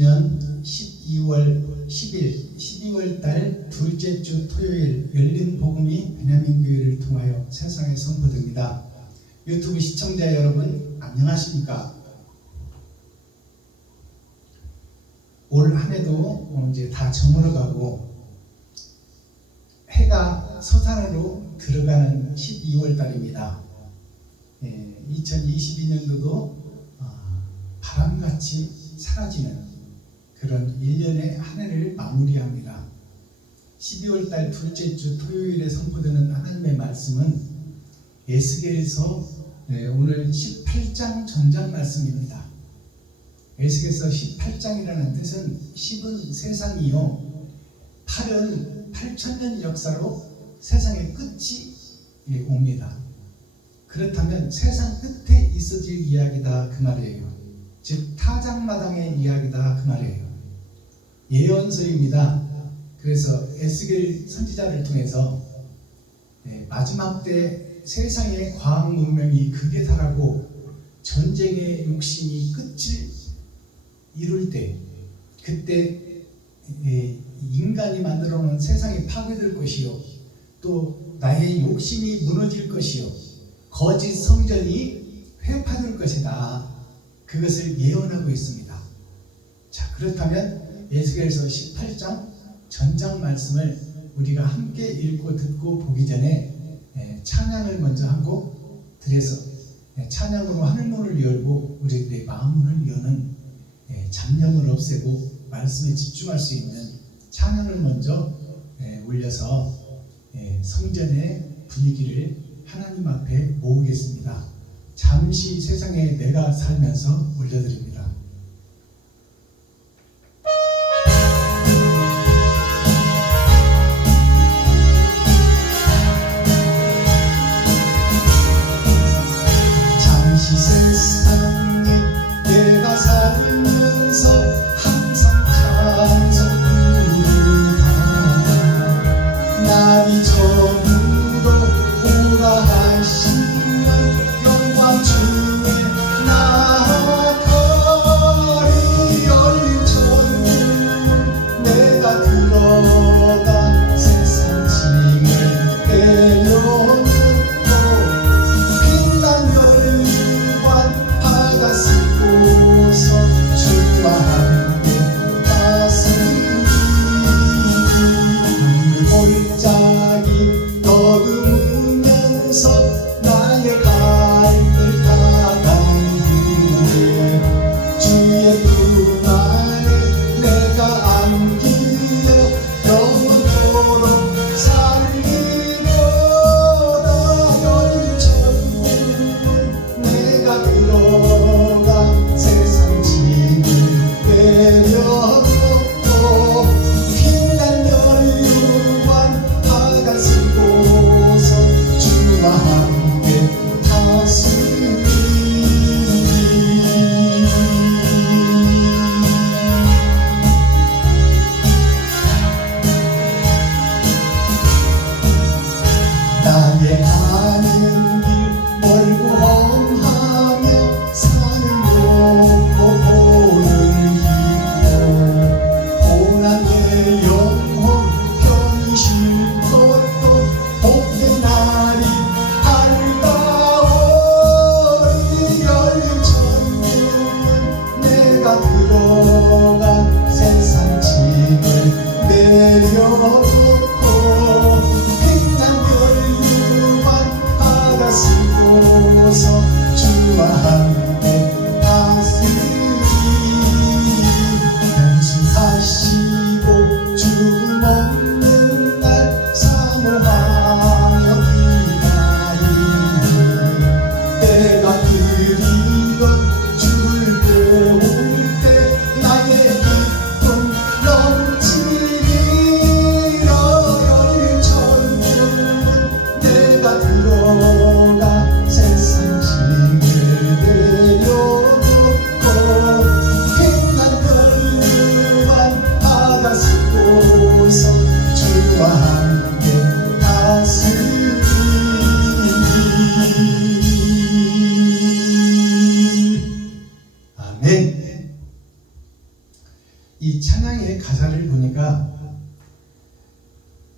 2022년 12월 10일 12월 달 둘째 주 토요일 열린 복음이 베냐민 교회를 통하여 세상에 선포됩니다. 유튜브 시청자 여러분 안녕하십니까? 올 한 해도 이제 다 저물어가고 해가 서산으로 들어가는 12월 달입니다. 2022년도도 바람같이 사라지는 그런 1년의 한 해를 마무리합니다. 12월 달 둘째 주 토요일에 선포되는 하나님의 말씀은 에스겔에서 오늘 18장 전장 말씀입니다. 에스겔에서 18장이라는 뜻은 10은 세상이요 8은 8천년 역사로 세상의 끝이 옵니다. 그렇다면 세상 끝에 있어질 이야기다 그 말이에요. 즉 타작마당의 이야기다 그 말이에요. 예언서입니다. 그래서 에스겔 선지자를 통해서 마지막 때 세상의 과학 문명이 극에 달하고 전쟁의 욕심이 끝을 이룰 때 그때 인간이 만들어 놓은 세상이 파괴될 것이요 또 나의 욕심이 무너질 것이요 거짓 성전이 회파될 것이다. 그것을 예언하고 있습니다. 자, 그렇다면 에스겔서 18장 전장 말씀을 우리가 함께 읽고 듣고 보기 전에 찬양을 먼저 하고 드려서 찬양으로 하늘문을 열고 우리들의 마음문을 여는 잡념을 없애고 말씀에 집중할 수 있는 찬양을 먼저 올려서 성전의 분위기를 하나님 앞에 모으겠습니다. 잠시 세상에 내가 살면서 올려드립니다. 잠시 세상에 내가 살면서 항상 찬송 부르다 날이 저물어 오라 하시면 영광 중에 나아가리 열린 천국 내가 들어가 세상 짐을 내려놓고 빛난 열관 바다 싣고서 주와 함께 가슴이 골짜기 더듬으면서 나의 갈길 다간 후에 주의 품 안에 내가 안기려 영원토록 살리려다 열린 천국은 내가 들어가 세상 짐을 내려놓고 빛난 열유관 바다 싣고서 주와 함께 가슴이 나의 가는 길 멀고 험하며 산을 높고 보는 길도 고난 내 영혼 편히 쉴 것도 복된 날이 밝아오리 열린 천국은 내가 들어가 세상 짐을 내려놓고 빛난 열유관 바다 싣고서 주와 함께 가슴이 변심하시고 죽음 없는 날 사모하며 기다리니 내가 그리던 주를 배울 때 나의 기쁨 넘치리라 열린 천국은 내가 들어가 세상 짐을 이 찬양의 가사를 보니까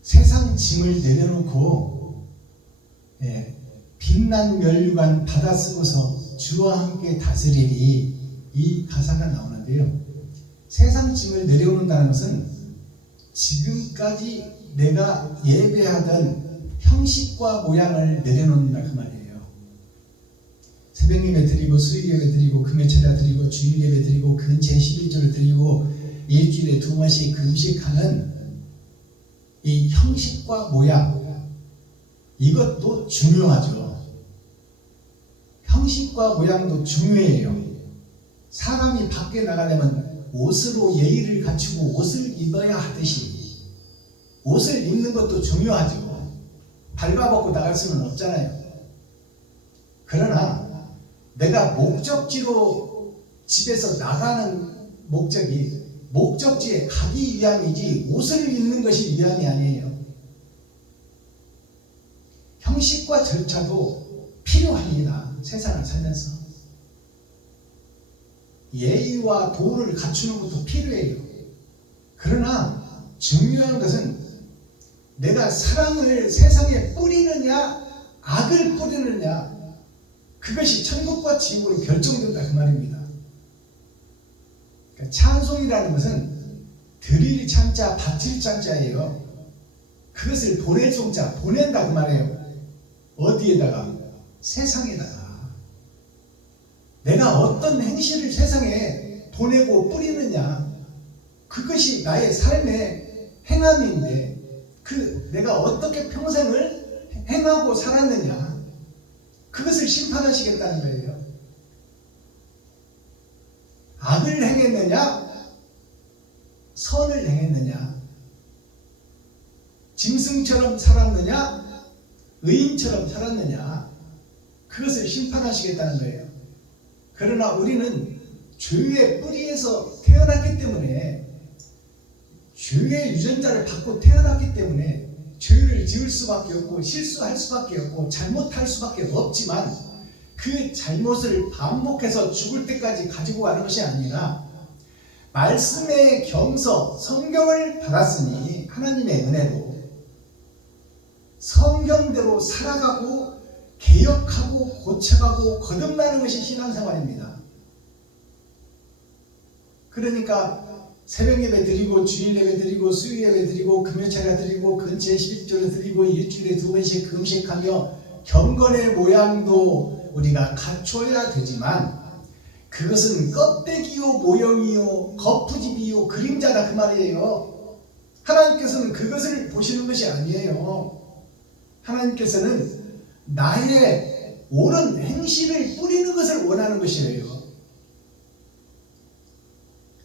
세상 짐을 내려놓고 빛난 면류관 받아 쓰고서 주와 함께 다스리리, 이 가사가 나오는데요. 세상 짐을 내려놓는다는 것은 지금까지 내가 예배하던 형식과 모양을 내려놓는다 그 말이에요. 새벽 예배 드리고 수요일 예배 드리고 금요 찬양 드리고 주일 예배 드리고 근체 11조를 드리고 일주일에 2번씩 금식하는 이 형식과 모양, 이것도 중요하죠. 형식과 모양도 중요해요. 사람이 밖에 나가려면 옷으로 예의를 갖추고 옷을 입어야 하듯이 옷을 입는 것도 중요하죠. 발가벗고 나갈 수는 없잖아요. 그러나 내가 목적지로 집에서 나가는 목적지에 가기 위함이지 옷을 입는 것이 위함이 아니에요. 형식과 절차도 필요합니다. 세상을 살면서 예의와 도를 갖추는 것도 필요해요. 그러나 중요한 것은 내가 사랑을 세상에 뿌리느냐 악을 뿌리느냐, 그것이 천국과 지옥으로 결정된다 그 말입니다. 그러니까 찬송이라는 것은 드릴 찬자 바칠 찬자예요. 그것을 보낼 송자, 보낸다 그 말이에요. 어디에다가? 세상에다가. 내가 어떤 행실을 세상에 보내고 뿌리느냐, 그것이 나의 삶의 행함인데 내가 어떻게 평생을 행하고 살았느냐, 그것을 심판하시겠다는 거예요. 악을 행했느냐, 선을 행했느냐, 짐승처럼 살았느냐, 의인처럼 살았느냐, 그것을 심판하시겠다는 거예요. 그러나 우리는 죄의 뿌리에서 태어났기 때문에, 죄의 유전자를 받고 태어났기 때문에 죄를 지을 수밖에 없고 실수할 수밖에 없고 잘못할 수밖에 없지만, 그 잘못을 반복해서 죽을 때까지 가지고 가는 것이 아니라 말씀의 경서, 성경을 받았으니 하나님의 은혜로 성경대로 살아가고 개혁하고 고쳐가고 거듭나는 것이 신앙생활입니다. 그러니까 새벽 예배 드리고 주일 예배 드리고 수요일 예배 드리고 금요 찬양 드리고 근체 11조를 드리고 일주일에 2번씩 금식하며 경건의 모양도 우리가 갖춰야 되지만, 그것은 껍데기요 모형이요 거푸집이요 그림자다 그 말이에요. 하나님께서는 그것을 보시는 것이 아니에요. 하나님께서는 나의 옳은 행실을 뿌리는 것을 원하는 것이에요.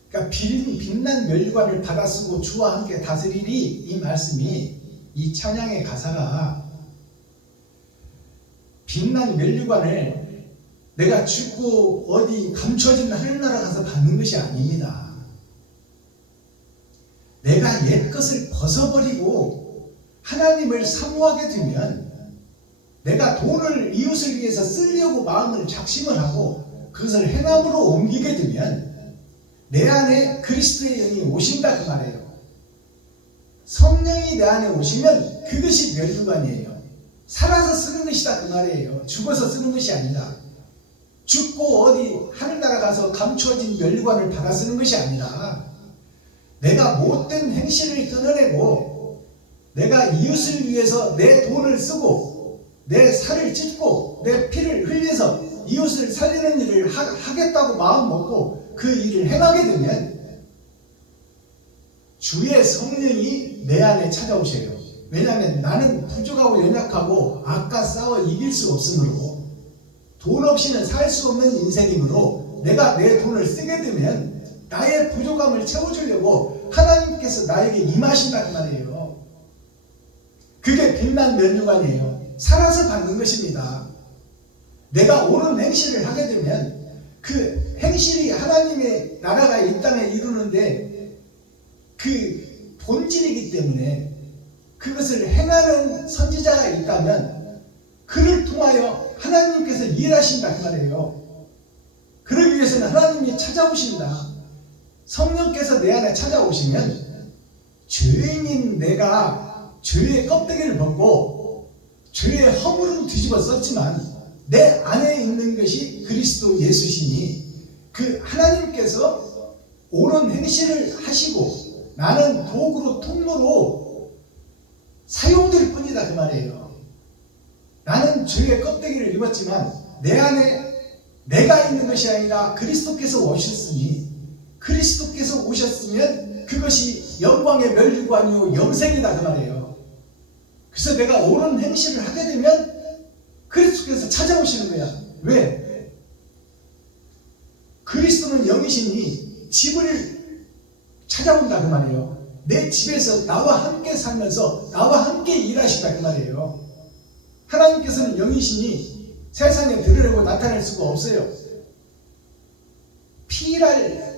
그러니까 빛난 면류관을 받아 쓰고 주와 함께 다스리리, 이 말씀이, 이 찬양의 가사가 빛난 면류관을 내가 죽고 어디 감춰진 하늘나라 가서 받는 것이 아닙니다. 내가 옛것을 벗어버리고 하나님을 사모하게 되면, 내가 돈을 이웃을 위해서 쓰려고 마음을 작심을 하고 그것을 행함으로 옮기게 되면 내 안에 그리스도의 영이 오신다 그 말이에요. 성령이 내 안에 오시면 그것이 면류관이에요. 살아서 쓰는 것이다 그 말이에요. 죽어서 쓰는 것이 아니라, 죽고 어디 하늘나라 가서 감추어진 면류관을 받아 쓰는 것이 아니라, 내가 못된 행실을 끊어내고 내가 이웃을 위해서 내 돈을 쓰고 내 살을 찢고 내 피를 흘려서 이웃을 살리는 일을 하겠다고 마음 먹고 그 일을 행하게 되면 주의 성령이 내 안에 찾아오셔요. 왜냐하면 나는 부족하고 연약하고 악과 싸워 이길 수 없으므로, 돈 없이는 살 수 없는 인생이므로 내가 내 돈을 쓰게 되면 나의 부족함을 채워주려고 하나님께서 나에게 임하신다는 말이에요. 그게 빛난 면류관이에요. 살아서 받는 것입니다. 내가 옳은 행실을 하게 되면 그 행실이 하나님의 나라가 이 땅에 이루는데 그 본질이기 때문에, 그것을 행하는 선지자가 있다면 그를 통하여 하나님께서 일하신다 그 말이에요. 그러기 위해서는 하나님이 찾아오신다. 성령께서 내 안에 찾아오시면 죄인인 내가 죄의 껍데기를 벗고 죄의 허물은 뒤집어 썼지만 내 안에 있는 것이 그리스도 예수시니 그 하나님께서 옳은 행실을 하시고 나는 도구로 통로로 사용될 뿐이다 그 말이에요. 나는 죄의 껍데기를 입었지만 내 안에 내가 있는 것이 아니라 그리스도께서 오셨으니 그리스도께서 오셨으면 그것이 영광의 멸류관이요 영생이다 그 말이에요. 그래서 내가 옳은 행실을 하게 되면 그리스도께서 찾아오시는 거야. 왜? 그리스도는 영이시니 집을 찾아온다 그 말이에요. 내 집에서 나와 함께 살면서 나와 함께 일하시다 그 말이에요. 하나님께서는 영이시니 세상에 드러내고 나타낼 수가 없어요.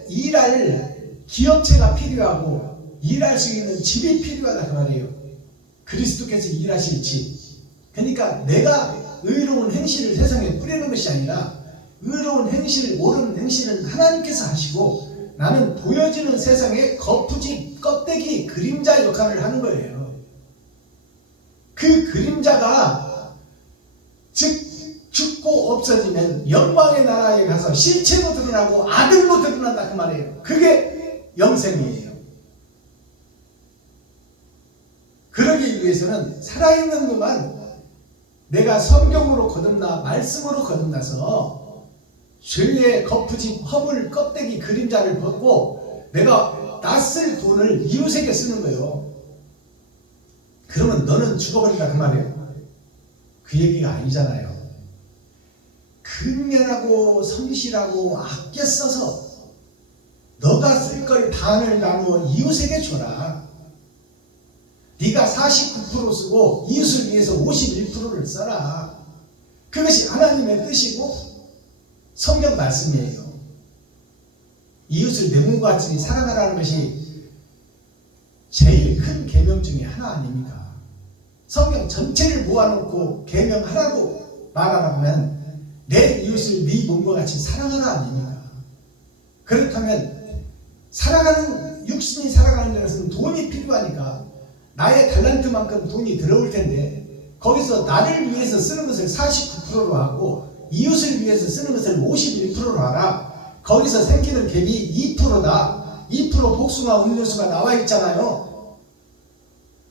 일할 기업체가 필요하고 일할 수 있는 집이 필요하다 그 말이에요. 그리스도께서 일하실 집. 그러니까 내가 의로운 행실을 세상에 뿌리는 것이 아니라 의로운 행실, 옳은 행실은 하나님께서 하시고 나는 보여지는 세상의 거푸집, 껍데기, 그림자 역할을 하는 거예요. 그 그림자가 즉 죽고 없어지면 영광의 나라에 가서 실체로 드러나고 아들로 드러난다 그 말이에요. 그게 영생이에요. 그러기 위해서는 살아있는 동안 내가 성경으로 거듭나 말씀으로 거듭나서 죄의 거푸집 허물 껍데기 그림자를 벗고 내가 낯을 돈을 이웃에게 쓰는 거예요. 그러면 너는 죽어버린다 그 말이에요. 그 얘기가 아니잖아요. 근면하고 성실하고 아껴 써서 너가 쓸 걸 반을 나누어 이웃에게 줘라. 네가 49% 쓰고 이웃을 위해서 51%를 써라. 그것이 하나님의 뜻이고 성경 말씀이에요. 이웃을 내 몸과 같이 사랑하라는 것이 제일 큰 계명 중에 하나 아닙니까? 성경 전체를 모아놓고 계명하라고 말하라면 내 이웃을 네 몸과 같이 사랑하라 아닙니까? 그렇다면 살아가는 육신이 살아가는 것은 돈이 필요하니까 나의 달란트만큼 돈이 들어올 텐데 거기서 나를 위해서 쓰는 것을 49%로 하고 이웃을 위해서 쓰는 것을 51%로 하라. 거기서 생기는 갭이 2%다. 2% 복숭아 음료수가 나와 있잖아요.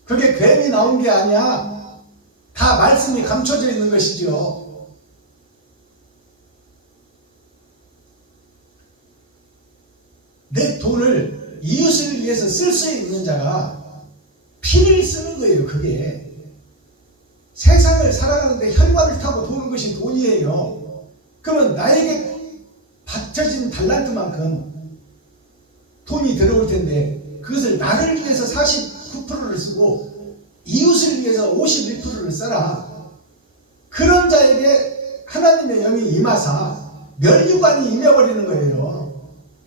그게 괜히 나온 게 아니야. 다 말씀이 감춰져 있는 것이죠. 내 돈을 이웃을 위해서 쓸 수 있는 자가 피를 쓰는 거예요. 그게 세상을 살아가는데 혈관을 타고 도는 것이 돈이에요. 그러면 나에게 받쳐진 달란트만큼 돈이 들어올 텐데 그것을 나를 위해서 49%를 쓰고 이웃을 위해서 51%를 써라. 그런 자에게 하나님의 영이 임하사 멸류관이 임해버리는 거예요.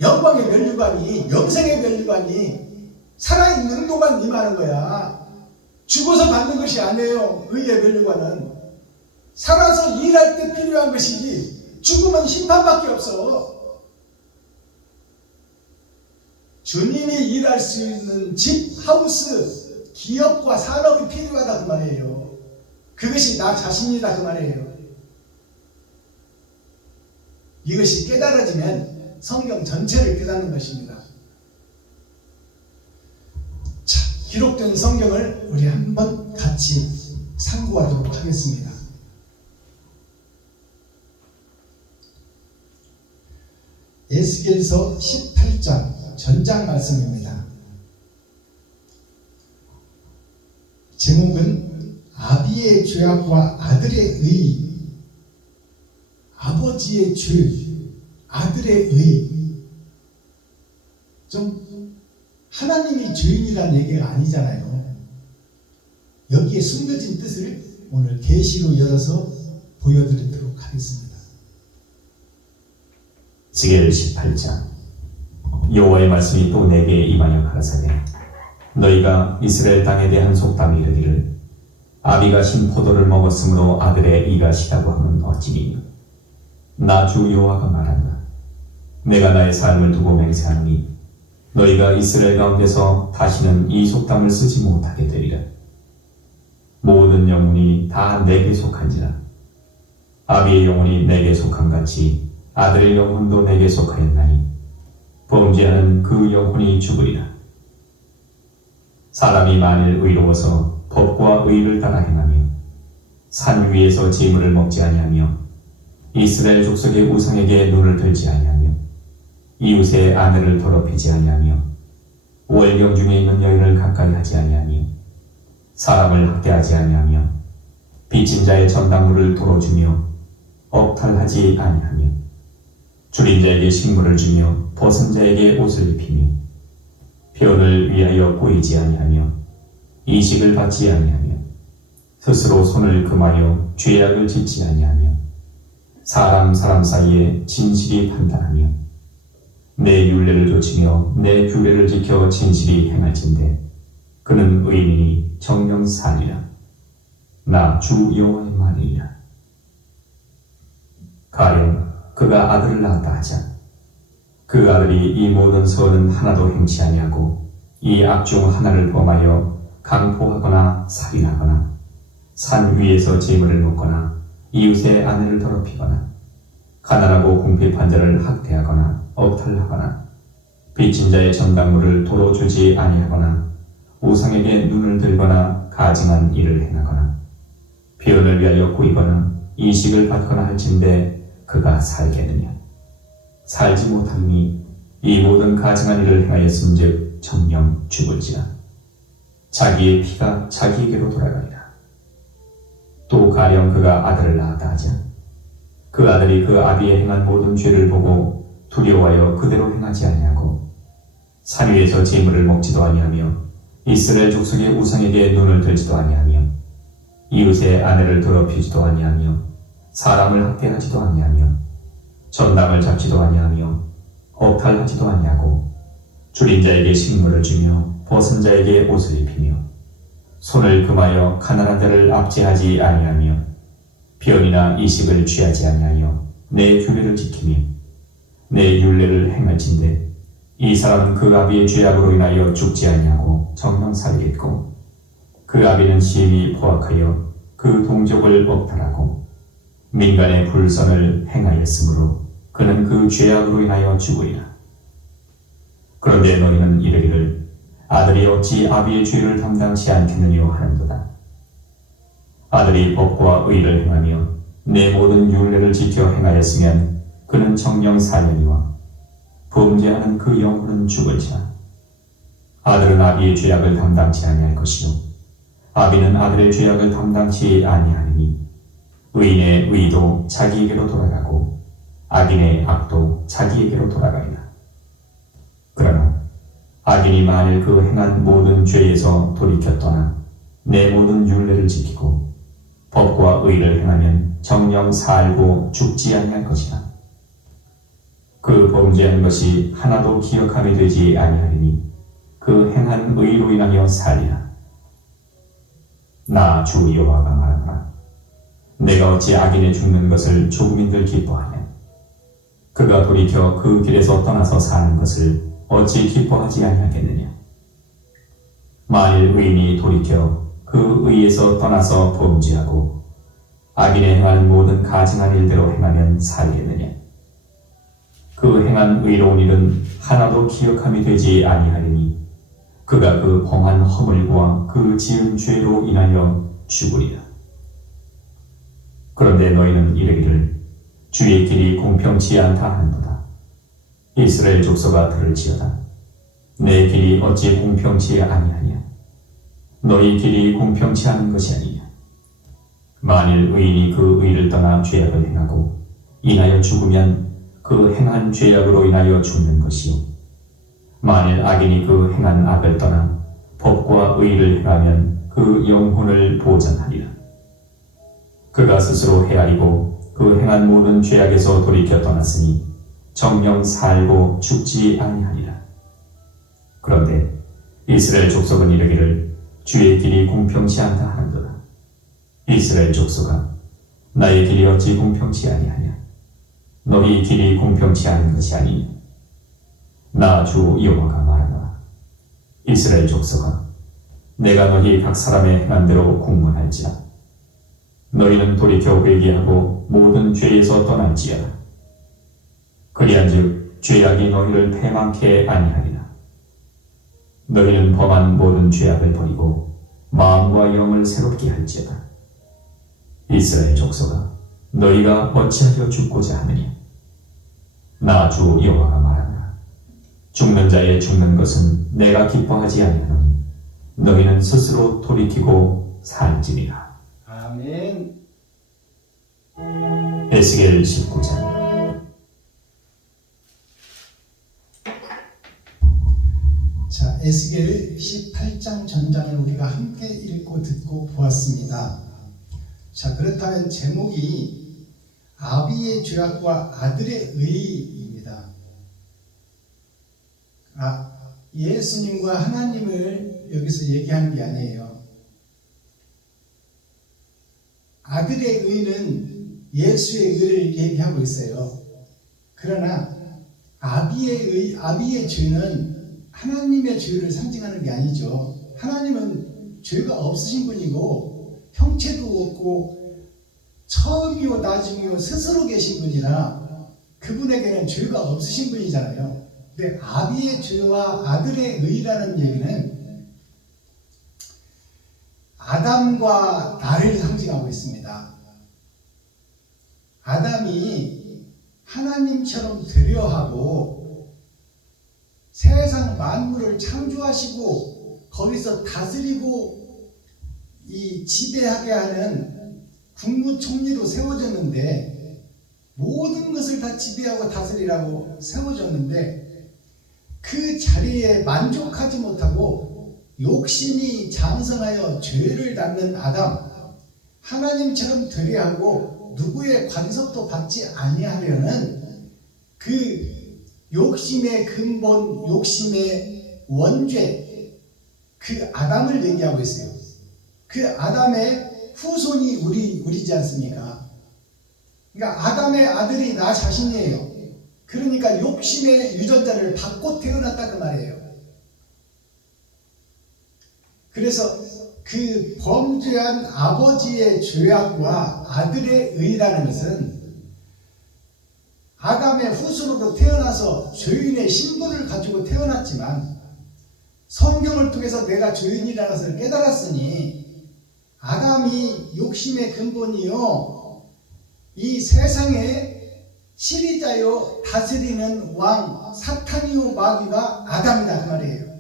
영광의 멸류관이, 영생의 멸류관이 살아있는 동안 임하는 거야. 죽어서 받는 것이 아니에요. 의의 멸류관은 살아서 일할 때 필요한 것이지 죽으면 심판밖에 없어. 주님이 일할 수 있는 집, 하우스, 기업과 산업이 필요하다 그 말이에요. 그것이 나 자신이다 그 말이에요. 이것이 깨달아지면 성경 전체를 깨닫는 것입니다. 자, 기록된 성경을 우리 한번 같이 상고하도록 하겠습니다. 에스겔서 18장 전장 말씀입니다. 제목은 아비의 죄악과 아들의 의, 아버지의 죄, 아들의 의. 좀 하나님이 죄인이라는 얘기가 아니잖아요. 여기에 숨겨진 뜻을 오늘 계시로 열어서 보여드리도록 하겠습니다. 에스겔 18장. 여호와의 말씀이 또 내게 임하여 가라사대 너희가 이스라엘 땅에 대한 속담이 이르기를 아비가 신 포도를 먹었으므로 아들의 이가 시다고 하면 어찌니 나 주 여호와가 말한다. 내가 나의 삶을 두고 맹세하노니 너희가 이스라엘 가운데서 다시는 이 속담을 쓰지 못하게 되리라. 모든 영혼이 다 내게 속한지라. 아비의 영혼이 내게 속한 같이 아들의 영혼도 내게 속하였나니 범죄하는 그 영혼이 죽으리라. 사람이 만일 의로워서 법과 의를 따라 행하며 산 위에서 재물을 먹지 아니하며 이스라엘 족속의 우상에게 눈을 들지 아니하며 이웃의 아내를 더럽히지 아니하며 월경 중에 있는 여인을 가까이 하지 아니하며 사람을 학대하지 아니하며 빚진 자의 전당물을 도로주며 억탈하지 아니하며 줄인 자에게 식물을 주며 벗은 자에게 옷을 입히며 변을 위하여 보이지 아니하며 이식을 받지 아니하며 스스로 손을 금하여 죄악을 짓지 아니하며 사람 사이에 진실이 판단하며 내 율례를 좇으며 내 규례를 지켜 진실이 행할진대 그는 의인이니 정령 살리라. 나 주 여호와의 말이니라. 가령 그가 아들을 낳았다 하자 그 아들이 이 모든 선은 하나도 행치 아니하고 이 악 중 하나를 범하여 강포하거나 살인하거나 산 위에서 재물을 먹거나 이웃의 아내를 더럽히거나 가난하고 궁핍한 자를 학대하거나 억탈하거나 빚진 자의 전당물을 도로 주지 아니하거나 우상에게 눈을 들거나 가증한 일을 행하거나 변을 위하여 꾸이거나 이식을 받거나 할진대 그가 살겠느냐. 살지 못하니 이 모든 가증한 일을 행하였음즉 정령 죽을지라. 자기의 피가 자기에게로 돌아가리라. 또 가령 그가 아들을 낳았다 하자 그 아들이 그 아비의 행한 모든 죄를 보고 두려워하여 그대로 행하지 아니하고 산 위에서 재물을 먹지도 아니하며 이스라엘 족속의 우상에게 눈을 들지도 아니하며 이웃의 아내를 더럽히지도 아니하며 사람을 학대하지도 아니하며 전당을 잡지도 아니하며 억탈하지도 아니하고 줄인 자에게 식물을 주며 벗은 자에게 옷을 입히며 손을 금하여 가난한 자를 압제하지 아니하며 변이나 이식을 취하지 아니하여 내 규례를 지키며 내 율례를 행할진대 이 사람은 그 아비의 죄악으로 인하여 죽지 아니하고 정령 살겠고 그 아비는 심히 포악하여 그 동족을 억탈하고 민간의 불선을 행하였으므로 그는 그 죄악으로 인하여 죽으리라. 그런데 너희는 이르기를 아들이 어찌 아비의 죄를 담당치 않겠느냐 하는도다. 아들이 법과 의를 행하며 내 모든 율례를 지켜 행하였으면 그는 정령 살려니와 범죄하는 그 영혼은 죽을지라. 아들은 아비의 죄악을 담당치 아니할 것이요 아비는 아들의 죄악을 담당치 아니하느니 의인의 의도 자기에게로 돌아가고 악인의 악도 자기에게로 돌아가리라. 그러나 악인이 만일 그 행한 모든 죄에서 돌이켜 떠나 내 모든 율례를 지키고 법과 의를 행하면 정령 살고 죽지 아니할 것이라. 그 범죄한 것이 하나도 기억함이 되지 아니하리니 그 행한 의로 인하여 살리라. 나 주 여호와가 말하노라. 내가 어찌 악인의 죽는 것을 조국민들 기뻐하냐. 그가 돌이켜 그 길에서 떠나서 사는 것을 어찌 기뻐하지 아니하겠느냐. 만일 의인이 돌이켜 그 의에서 떠나서 범죄하고 악인의 행한 모든 가증한 일대로 행하면 살겠느냐. 그 행한 의로운 일은 하나도 기억함이 되지 아니하리니 그가 그 범한 허물과 그 지은 죄로 인하여 죽으리라. 그런데 너희는 이르기를 주의 길이 공평치 않다 하는도다. 이스라엘 족속아 들을지어다. 내 길이 어찌 공평치 아니하냐. 너희 길이 공평치 않은 것이 아니냐. 만일 의인이 그 의를 떠나 죄악을 행하고 인하여 죽으면 그 행한 죄악으로 인하여 죽는 것이요 만일 악인이 그 행한 악을 떠나 법과 의를 행하면 그 영혼을 보전하리라. 그가 스스로 헤아리고 그 행한 모든 죄악에서 돌이켜 떠났으니 정령 살고 죽지 아니하리라. 그런데 이스라엘 족속은 이르기를 주의 길이 공평치 않다 하는도다. 이스라엘 족속아 나의 길이 어찌 공평치 아니하냐. 너희 길이 공평치 않은 것이 아니냐. 나 주 여호와가 말하노라. 이스라엘 족속아, 내가 너희 각 사람의 행한 대로 공문할지라. 너희는 돌이켜 회개하고 모든 죄에서 떠날지어다. 그리한즉 죄악이 너희를 패망케 아니하리라. 너희는 범한 모든 죄악을 버리고 마음과 영을 새롭게 할지어다. 이스라엘 족속아, 너희가 어찌하여 죽고자 하느냐? 나 주 여호와가 말하노라. 죽는 자의 죽는 것은 내가 기뻐하지 아니하노니 너희는 스스로 돌이키고 살지니라. 아멘. 에스겔 19장. 자, 에스겔 18장 전장을 우리가 함께 읽고 듣고 보았습니다. 자, 그렇다면 제목이 아비의 죄악과 아들의 의입니다. 예수님과 하나님을 여기서 얘기하는 게 아니에요. 아들의 의는 예수의 의를 얘기하고 있어요. 그러나 아비의 죄는 하나님의 죄를 상징하는 게 아니죠. 하나님은 죄가 없으신 분이고 형체도 없고 처음이요 나중이요 스스로 계신 분이라 그분에게는 죄가 없으신 분이잖아요. 근데 아비의 죄와 아들의 의라는 얘기는 아담과 나를 상징하고 있습니다. 아담이 하나님처럼 되려하고 세상 만물을 창조하시고 거기서 다스리고 이 지배하게 하는 국무총리로 세워졌는데, 모든 것을 다 지배하고 다스리라고 세워졌는데 그 자리에 만족하지 못하고 욕심이 장성하여 죄를 낳는 아담, 하나님처럼 되려하고 누구의 간섭도 받지 아니하려는 그 욕심의 근본, 욕심의 원죄, 그 아담을 얘기하고 있어요. 그 아담의 후손이 우리지 않습니까? 그러니까 아담의 아들이 나 자신이에요. 그러니까 욕심의 유전자를 받고 태어났다 그 말이에요. 그래서 그 범죄한 아버지의 죄악과 아들의 의라는 것은 아담의 후손으로 태어나서 죄인의 신분을 가지고 태어났지만 성경을 통해서 내가 죄인이라는 것을 깨달았으니 아담이 욕심의 근본이요 이 세상의 시리자요 다스리는 왕 사탄이요 마귀가 아담이다 그 말이에요.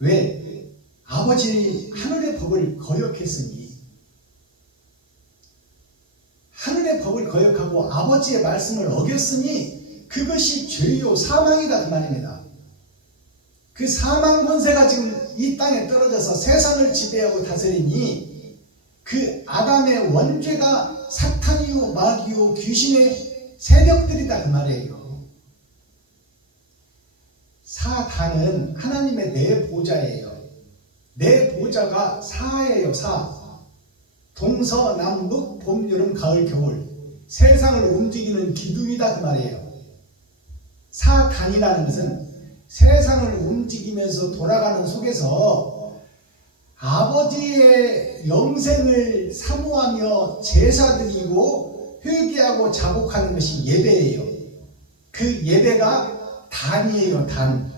왜? 아버지 하늘의 법을 거역했으니, 하늘의 법을 거역하고 아버지의 말씀을 어겼으니 그것이 죄요 사망이다 그 말입니다. 그 사망 권세가 지금 이 땅에 떨어져서 세상을 지배하고 다스리니 그 아담의 원죄가 사탄이요 마귀요 귀신의 세력들이다 그 말이에요. 사단은 하나님의 내보좌예요. 내보좌가 사예요. 사. 동서남북 봄 여름 가을 겨울 세상을 움직이는 기둥이다 그 말이에요. 사단이라는 것은 세상을 움직이면서 돌아가는 속에서 아버지의 영생을 사모하며 제사 드리고 회개하고 자복하는 것이 예배예요. 그 예배가 단이에요. 단.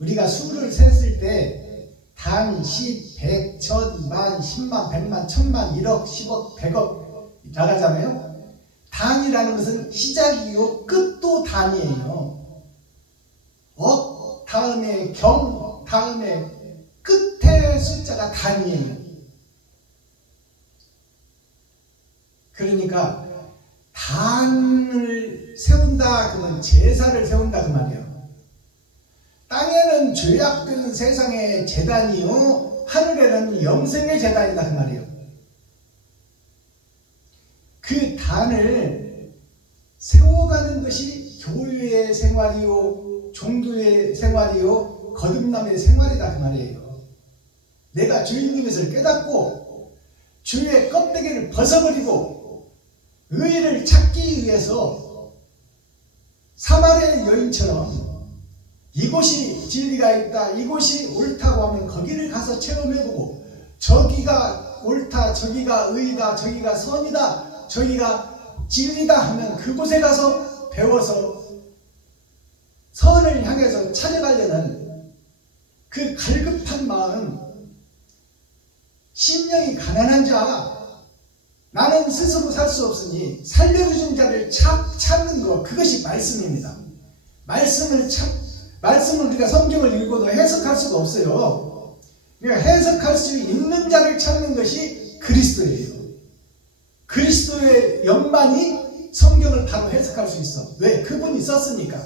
우리가 수를 셌을 때 단, 10, 100, 1000, 만, 10만, 100만, 1000만, 1억, 10억, 100억 나가잖아요. 단이라는 것은 시작이요 끝도 단이에요. 억 다음에 경 다음에 끝에 숫자가 단이에요. 그러니까 단을 세운다 그러면 제사를 세운다 그 말이에요. 땅에는 죄악된 세상의 제단이요 하늘에는 영생의 제단이다 그 말이에요. 그 단을 세워가는 것이 교회의 생활이요 종교의 생활이요 거듭남의 생활이다 그 말이에요. 내가 주인님의 것을 깨닫고 주의 껍데기를 벗어버리고 의를 찾기 위해서 사마리아 여인처럼 이곳이 진리가 있다, 이곳이 옳다고 하면 거기를 가서 체험해보고, 저기가 옳다, 저기가 의다, 저기가 선이다, 저기가 진리다 하면 그곳에 가서 배워서 선을 향해서 찾아가려는 그 갈급한 마음, 심령이 가난한 자, 나는 스스로 살 수 없으니 살려주신 자를 찾는 것, 그것이 말씀입니다. 말씀을 우리가 성경을 읽고도 해석할 수가 없어요. 그러니까 해석할 수 있는 자를 찾는 것이 그리스도예요. 그리스도의 영만이 성경을 바로 해석할 수 있어. 왜? 그분이 썼으니까.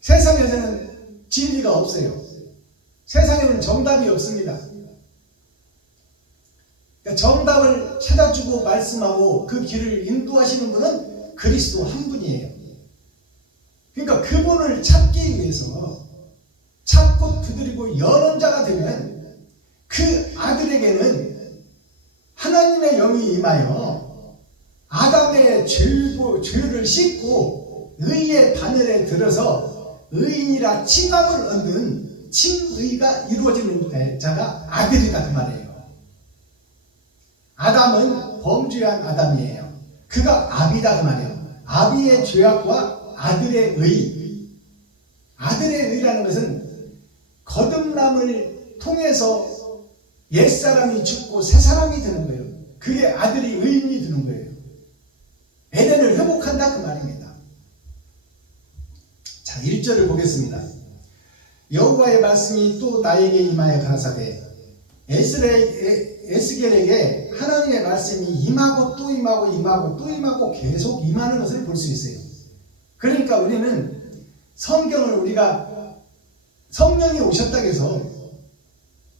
세상에서는 진리가 없어요. 세상에는 정답이 없습니다. 그러니까 정답을 찾아주고 말씀하고 그 길을 인도하시는 분은 그리스도 한 분이에요. 그러니까 그분을 찾기 위해서 찾고 두드리고 여는 자가 되면 그 아들에게는 하나님의 영이 임하여 아담의 죄를 씻고 의의 바늘에 들어서 의인이라 칭함을 얻는 칭의가 이루어지는 자가 아들이다 그 말이에요. 아담은 범죄한 아담이에요. 그가 아비다 그 말이에요. 아비의 죄악과 아들의 의. 아들의 의라는 것은 거듭남을 통해서 옛사람이 죽고 새사람이 되는 거예요. 그게 아들이 의인이 되는 거예요. 에덴을 회복한다 그 말입니다. 자, 1절을 보겠습니다. 여호와의 말씀이 또 나에게 임하여 가라사대 에스겔에게 하나님의 말씀이 임하고 또 임하고 임하고 또 임하고 계속 임하는 것을 볼 수 있어요. 그러니까 우리는 성경을 우리가 성령이 오셨다고 해서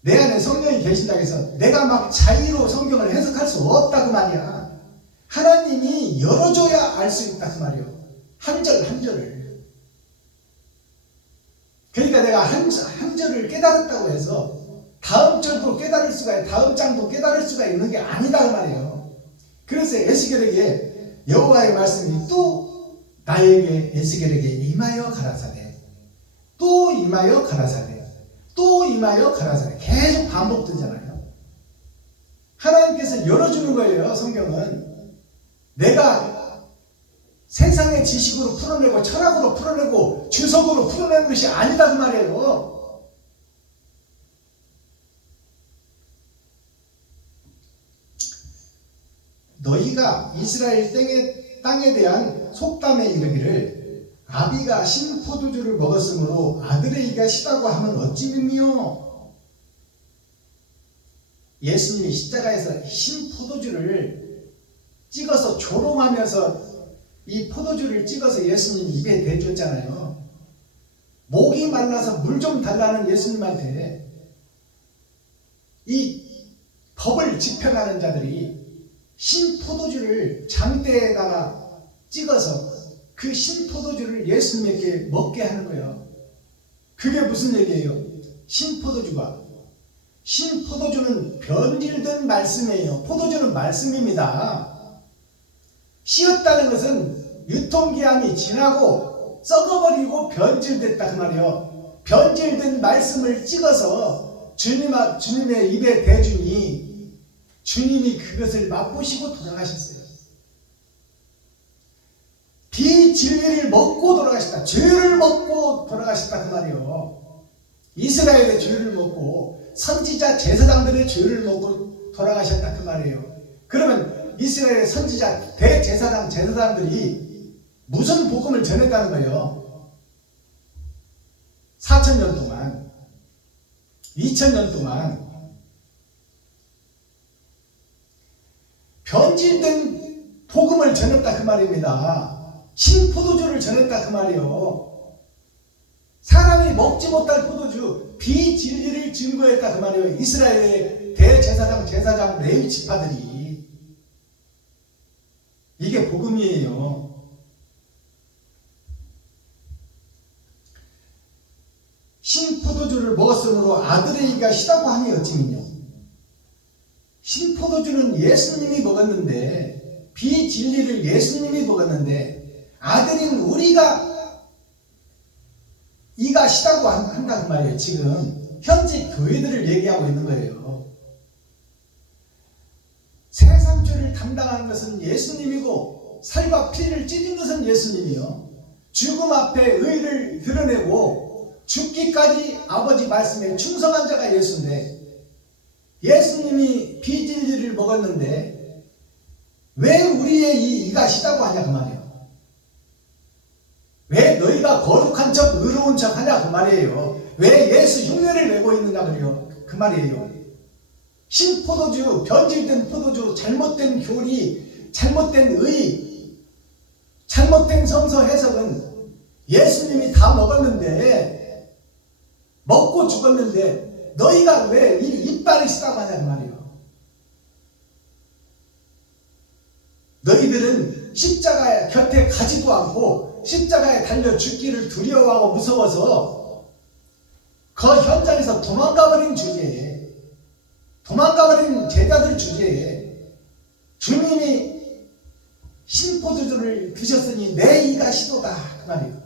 내 안에 성령이 계신다고 해서 내가 막 자의로 성경을 해석할 수 없다 그 말이야. 하나님이 열어줘야 알 수 있다 그 말이에요. 한 절 한 절을. 그러니까 내가 한 절을 깨달았다고 해서 다음 절도 깨달을 수가, 다음 장도 깨달을 수가 있는 게 아니다 그 말이에요. 그래서 에스겔에게 여호와의 말씀이 또 나에게 에스겔에게 임하여 가라사대, 또 임하여 가라사대, 또 임하여 가라사대, 계속 반복되잖아요. 하나님께서 열어주는 거예요. 성경은 내가 세상의 지식으로 풀어내고 철학으로 풀어내고 주석으로 풀어내는 것이 아니다 그 말이에요. 너희가 이스라엘 땅에 대한 속담에 이르기를 아비가 신포도주를 먹었으므로 아들의 이가 시다고 하면 어찌 믿니요? 예수님이 십자가에서 신포도주를 찍어서 조롱하면서 이 포도주를 찍어서 예수님 입에 대줬잖아요. 목이 말라서 물 좀 달라는 예수님한테 이 법을 집행하는 자들이 신포도주를 장대에다가 찍어서 그 신포도주를 예수님에게 먹게 하는 거예요. 그게 무슨 얘기예요? 신포도주는 변질된 말씀이에요. 포도주는 말씀입니다. 씌었다는 것은 유통기한이 지나고 썩어버리고 변질됐다 그 말이에요. 변질된 말씀을 찍어서 주님의 입에 대주니 주님이 그것을 맛보시고 돌아가셨어요. 비진리를 먹고 돌아가셨다. 죄를 먹고 돌아가셨다 그 말이에요. 이스라엘의 죄를 먹고 선지자 제사장들의 죄를 먹고 돌아가셨다 그 말이에요. 그러면 이스라엘의 선지자 제사장들이 무슨 복음을 전했다는 거예요? 4,000년 동안, 2,000년 동안 변질된 복음을 전했다 그 말입니다. 신포도주를 전했다 그 말이에요. 사람이 먹지 못할 포도주, 비진리를 증거했다 그 말이에요. 이스라엘의 제사장 레위 지파들이. 이게 복음이에요. 신포도주를 먹었으므로 아들의 이가 시다고 하니 어찌 믿냐? 신포도주는 예수님이 먹었는데, 비진리를 예수님이 먹었는데, 아들인 우리가 이가 시다고 한다고 말이에요. 지금 현재 교회들을 얘기하고 있는 거예요. 세상죄를 담당하는 것은 예수님이고 살과 피를 찢은 것은 예수님이요. 죽음 앞에 의를 드러내고 죽기까지 아버지 말씀에 충성한 자가 예수인데, 예수님이 비진리를 먹었는데 왜 우리의 이 이가 시다고 하냐 그 말이에요. 왜 너희가 거룩한 척 의로운 척 하냐 그 말이에요. 왜 예수 흉내를 내고 있느냐 그 말이에요. 신포도주, 변질된 포도주, 잘못된 교리, 잘못된 의, 잘못된 성서 해석은 예수님이 다 먹었는데, 먹고 죽었는데 너희가 왜 이빨을 시다고 하냐 그 말이에요. 너희들은 십자가 곁에 가지도 않고 십자가에 달려 죽기를 두려워하고 무서워서 그 현장에서 도망가버린 주제에, 도망가버린 제자들 주제에 주님이 신포도주를 드셨으니 내 이가 시도다 그 말이에요.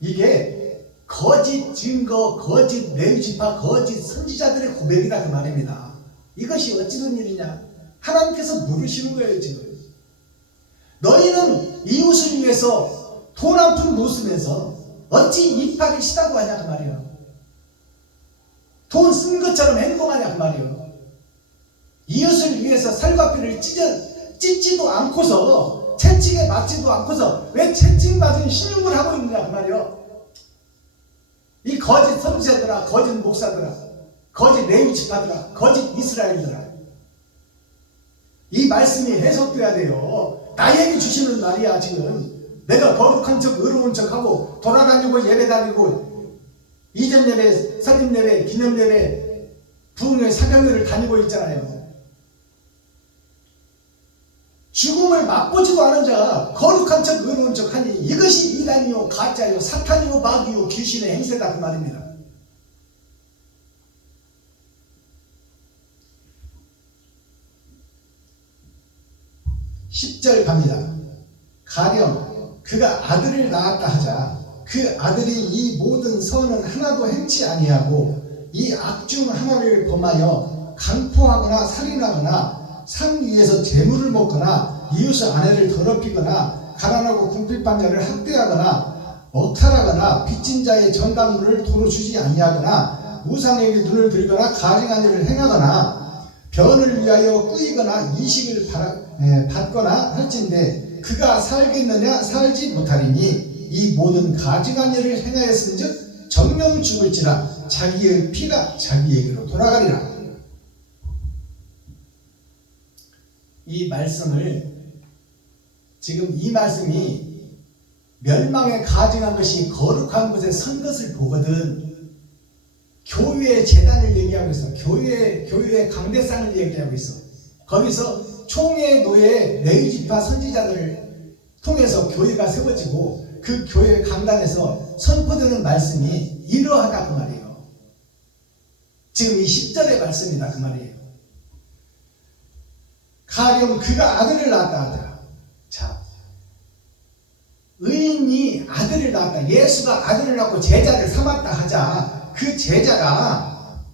이게 거짓 증거, 거짓 레위지파, 거짓 선지자들의 고백이다 그 말입니다. 이것이 어찌 된 일이냐? 하나님께서 물으시는 거예요. 지금 너희는 이웃을 위해서 돈 한 푼 못 쓰면서 어찌 이빨이 시다고 하냐 그 말이에요. 돈 쓴 것처럼 행동하냐 그 말이에요. 이웃을 위해서 살과 피를 찢지도 않고서, 채찍에 맞지도 않고서 왜 채찍 맞은 신용을 하고 있느냐 그 말이에요. 이 거짓 선지자들아, 거짓 목사들아, 거짓 레위지파들아, 거짓 이스라엘들아, 이 말씀이 해석돼야 돼요. 나에게 주시는 말이야. 지금 내가 거룩한 척 의로운 척하고 돌아다니고 예배다니고 이전 예배, 설립 예배, 기념 예배, 부흥회, 사경회를 다니고 있잖아요. 죽음을 맛보지도 않은 자가 거룩한 척 의로운 척 하니 이것이 이단이요 가짜요 사탄이요 마귀요 귀신의 행세다 그 말입니다. (10절) 갑니다. 가령 그가 아들을 낳았다 하자 그 아들이 이 모든 선은 하나도 행치 아니하고 이 악 중 하나를 범하여 강포하거나 살인하거나 산 위에서 재물을 먹거나 이웃의 아내를 더럽히거나 가난하고 궁핍한 자를 학대하거나 억탈하거나 빚진 자의 전당물을 도로 주지 아니하거나 우상에게 눈을 들거나 가증한 일을 행하거나 변을 위하여 꾸이거나 이식을 받거나 할진대 그가 살겠느냐 살지 못하리니 이 모든 가증한 일을 행하였은즉 정령 죽을지라 자기의 피가 자기에게로 돌아가리라. 이 말씀을, 지금 이 말씀이 멸망에 가증한 것이 거룩한 곳에 선 것을 보거든 교회의 재단을 얘기하고 있어. 교회의 강대상을 얘기하고 있어. 거기서 총회, 노예, 레위지파 선지자들을 통해서 교회가 세워지고 그 교회 강단에서 선포되는 말씀이 이러하다 그 말이에요. 지금 이 10절의 말씀이다 그 말이에요. 가령 그가 아들을 낳았다 하자. 자, 의인이 아들을 낳았다. 예수가 아들을 낳고 제자를 삼았다 하자. 그 제자가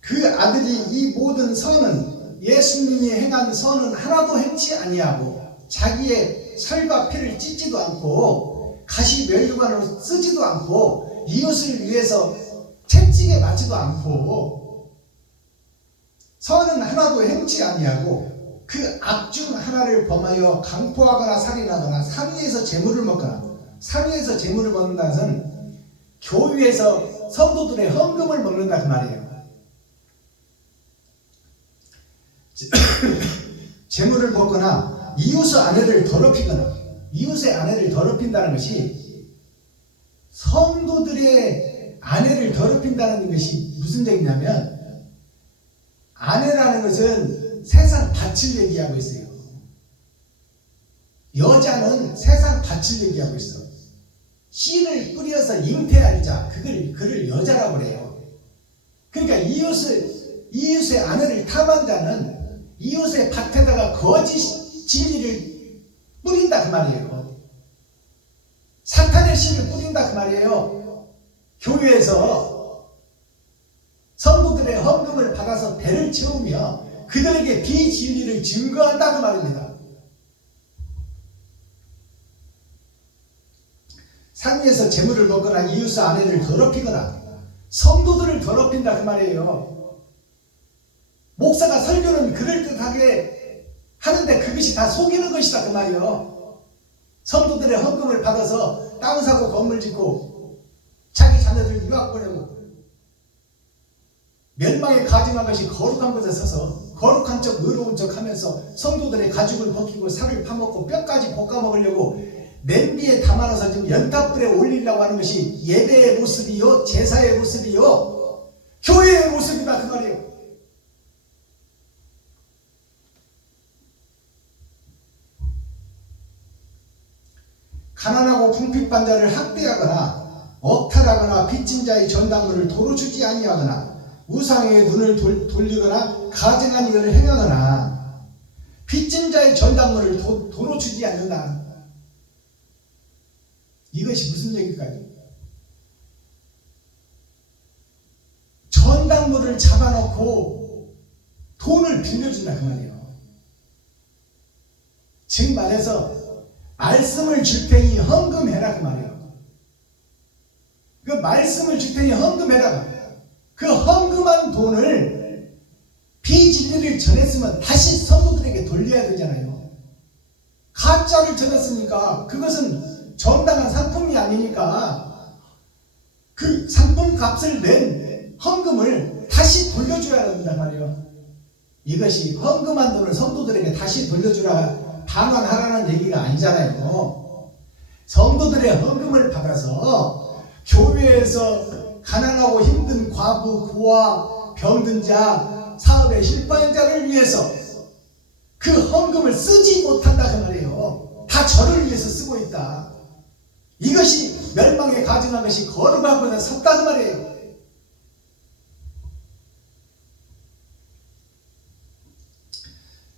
그 아들이 이 모든 선은, 예수님이 행한 선은 하나도 행치 아니하고 자기의 살과 피를 찢지도 않고 가시 멸류관으로 쓰지도 않고 이웃을 위해서 채찍에 맞지도 않고 선은 하나도 행치 아니하고 그 악 중 하나를 범하여 강포하거나 살인하거나 산 위에서 재물을 먹거나, 산 위에서 재물을 먹는다는 것은 교회에서 성도들의 헌금을 먹는다 그 말이에요. 재물을 먹거나 이웃의 아내를 더럽히거나, 이웃의 아내를 더럽힌다는 것이 성도들의 아내를 더럽힌다는 것이 무슨 얘기냐면, 아내라는 것은 세상 밭을 얘기하고 있어요. 여자는 세상 밭을 얘기하고 있어. 씨를 뿌려서 잉태할 자, 그를 여자라고 그래요. 그러니까 이웃의 아내를 탐한 자는 이웃의 밭에다가 거짓 진리를 뿌린다 그 말이에요. 사탄의 하나님의 씨를 뿌린다 그 말이에요. 교회에서 성도들의 헌금을 받아서 배를 채우며 그들에게 비진리를 증거한다 그 말입니다. 산 위에서 재물을 먹거나 이웃의 아내를 더럽히거나 성도들을 더럽힌다 그 말이에요. 목사가 설교는 그럴듯하게 하는데 그것이 다 속이는 것이다 그 말이에요. 성도들의 헌금을 받아서 땅 사고 건물 짓고 자기 자녀들 유학 보내고 멸망에 가증한 것이 거룩한 곳에 서서 거룩한 척 의로운 척 하면서 성도들의 가죽을 벗기고 살을 파먹고 뼈까지 볶아 먹으려고 냄비에 담아놔서 지금 연탄불에 올리려고 하는 것이 예배의 모습이요, 제사의 모습이요, 교회의 모습이다 그 말이에요. 가난하고 궁핍한 자를 학대하거나 억탈하거나 빚진 자의 전당물을 도로 주지 아니하거나 우상에게 눈을 돌리거나 가증한 일을 행하거나 빚진 자의 전당물을 도로 주지 않는다. 이것이 무슨 얘기일까요? 전당물을 잡아놓고 돈을 빌려준다 그 말이에요. 즉 말해서 말씀을 줄 테니 헌금해라 그 말이에요. 그 말씀을 줄 테니 헌금해라. 그 헌금한 돈을 비진리를 전했으면 다시 성도들에게 돌려야 되잖아요. 가짜를 전했으니까 그것은 정당한 상품이 아니니까 그 상품 값을 낸 헌금을 다시 돌려줘야 된단 말이에요. 이것이 헌금한 돈을 성도들에게 다시 돌려주라 방황하라는 얘기가 아니잖아요. 성도들의 헌금을 받아서 교회에서 가난하고 힘든 과부, 고아, 병든 자, 사업에 실패한 자를 위해서 그 헌금을 쓰지 못한다 그 말이에요. 다 저를 위해서 쓰고 있다. 이것이 멸망에 가증한 것이 거룩한 곳에 섰다 그 말이에요.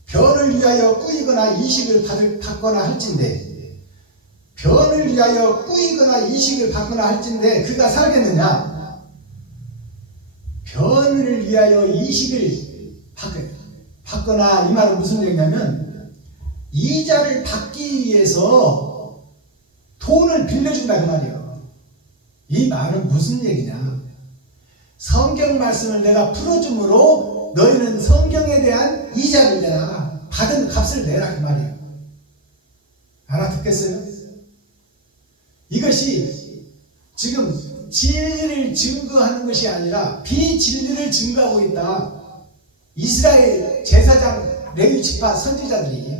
변을 위하여 꾸이거나 이식을 받거나 할진대 변을 위하여 꾸이거나 이식을 받거나 할진대 그가 살겠느냐? 변을 위하여 이식을 받거나 이 말은 무슨 얘기냐면 이자를 받기 위해서 돈을 빌려준다 그 말이에요. 이 말은 무슨 얘기냐? 성경 말씀을 내가 풀어줌으로 너희는 성경에 대한 이자를 내라. 받은 값을 내라 그 말이에요. 알아듣겠어요? 이것이 지금 진리를 증거하는 것이 아니라 비진리를 증거하고 있다. 이스라엘 제사장 레위 지파 선지자들이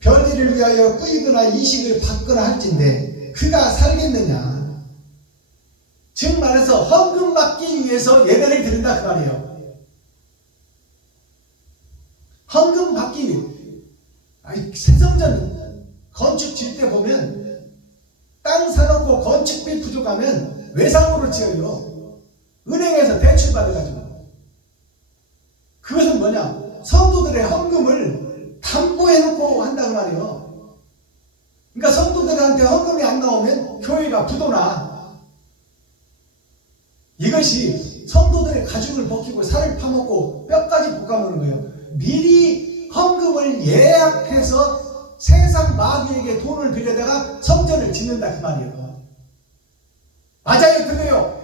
변이를 위하여 꾸이거나 이식을 받거나 할진대 그가 살겠느냐? 즉 말해서 헌금 받기 위해서 예배를 드린다 그 말이에요. 헌금 받기 위해 새성전 건축 지을 때 보면 땅 사놓고 건축비 부족하면 외상으로 지어요. 은행에서 대출 받아가지고. 그것은 뭐냐? 성도들의 헌금을 담보해놓고 한다는 말이에요. 그러니까 성도들한테 헌금이 안 나오면 교회가 부도나. 이것이 성도들의 가죽을 벗기고 살을 파먹고 뼈까지 볶아먹는 거예요. 미리 헌금을 예약해서 세상 마귀에게 돈을 빌려다가 성전을 짓는다 그 말이에요. 맞아요, 그래요.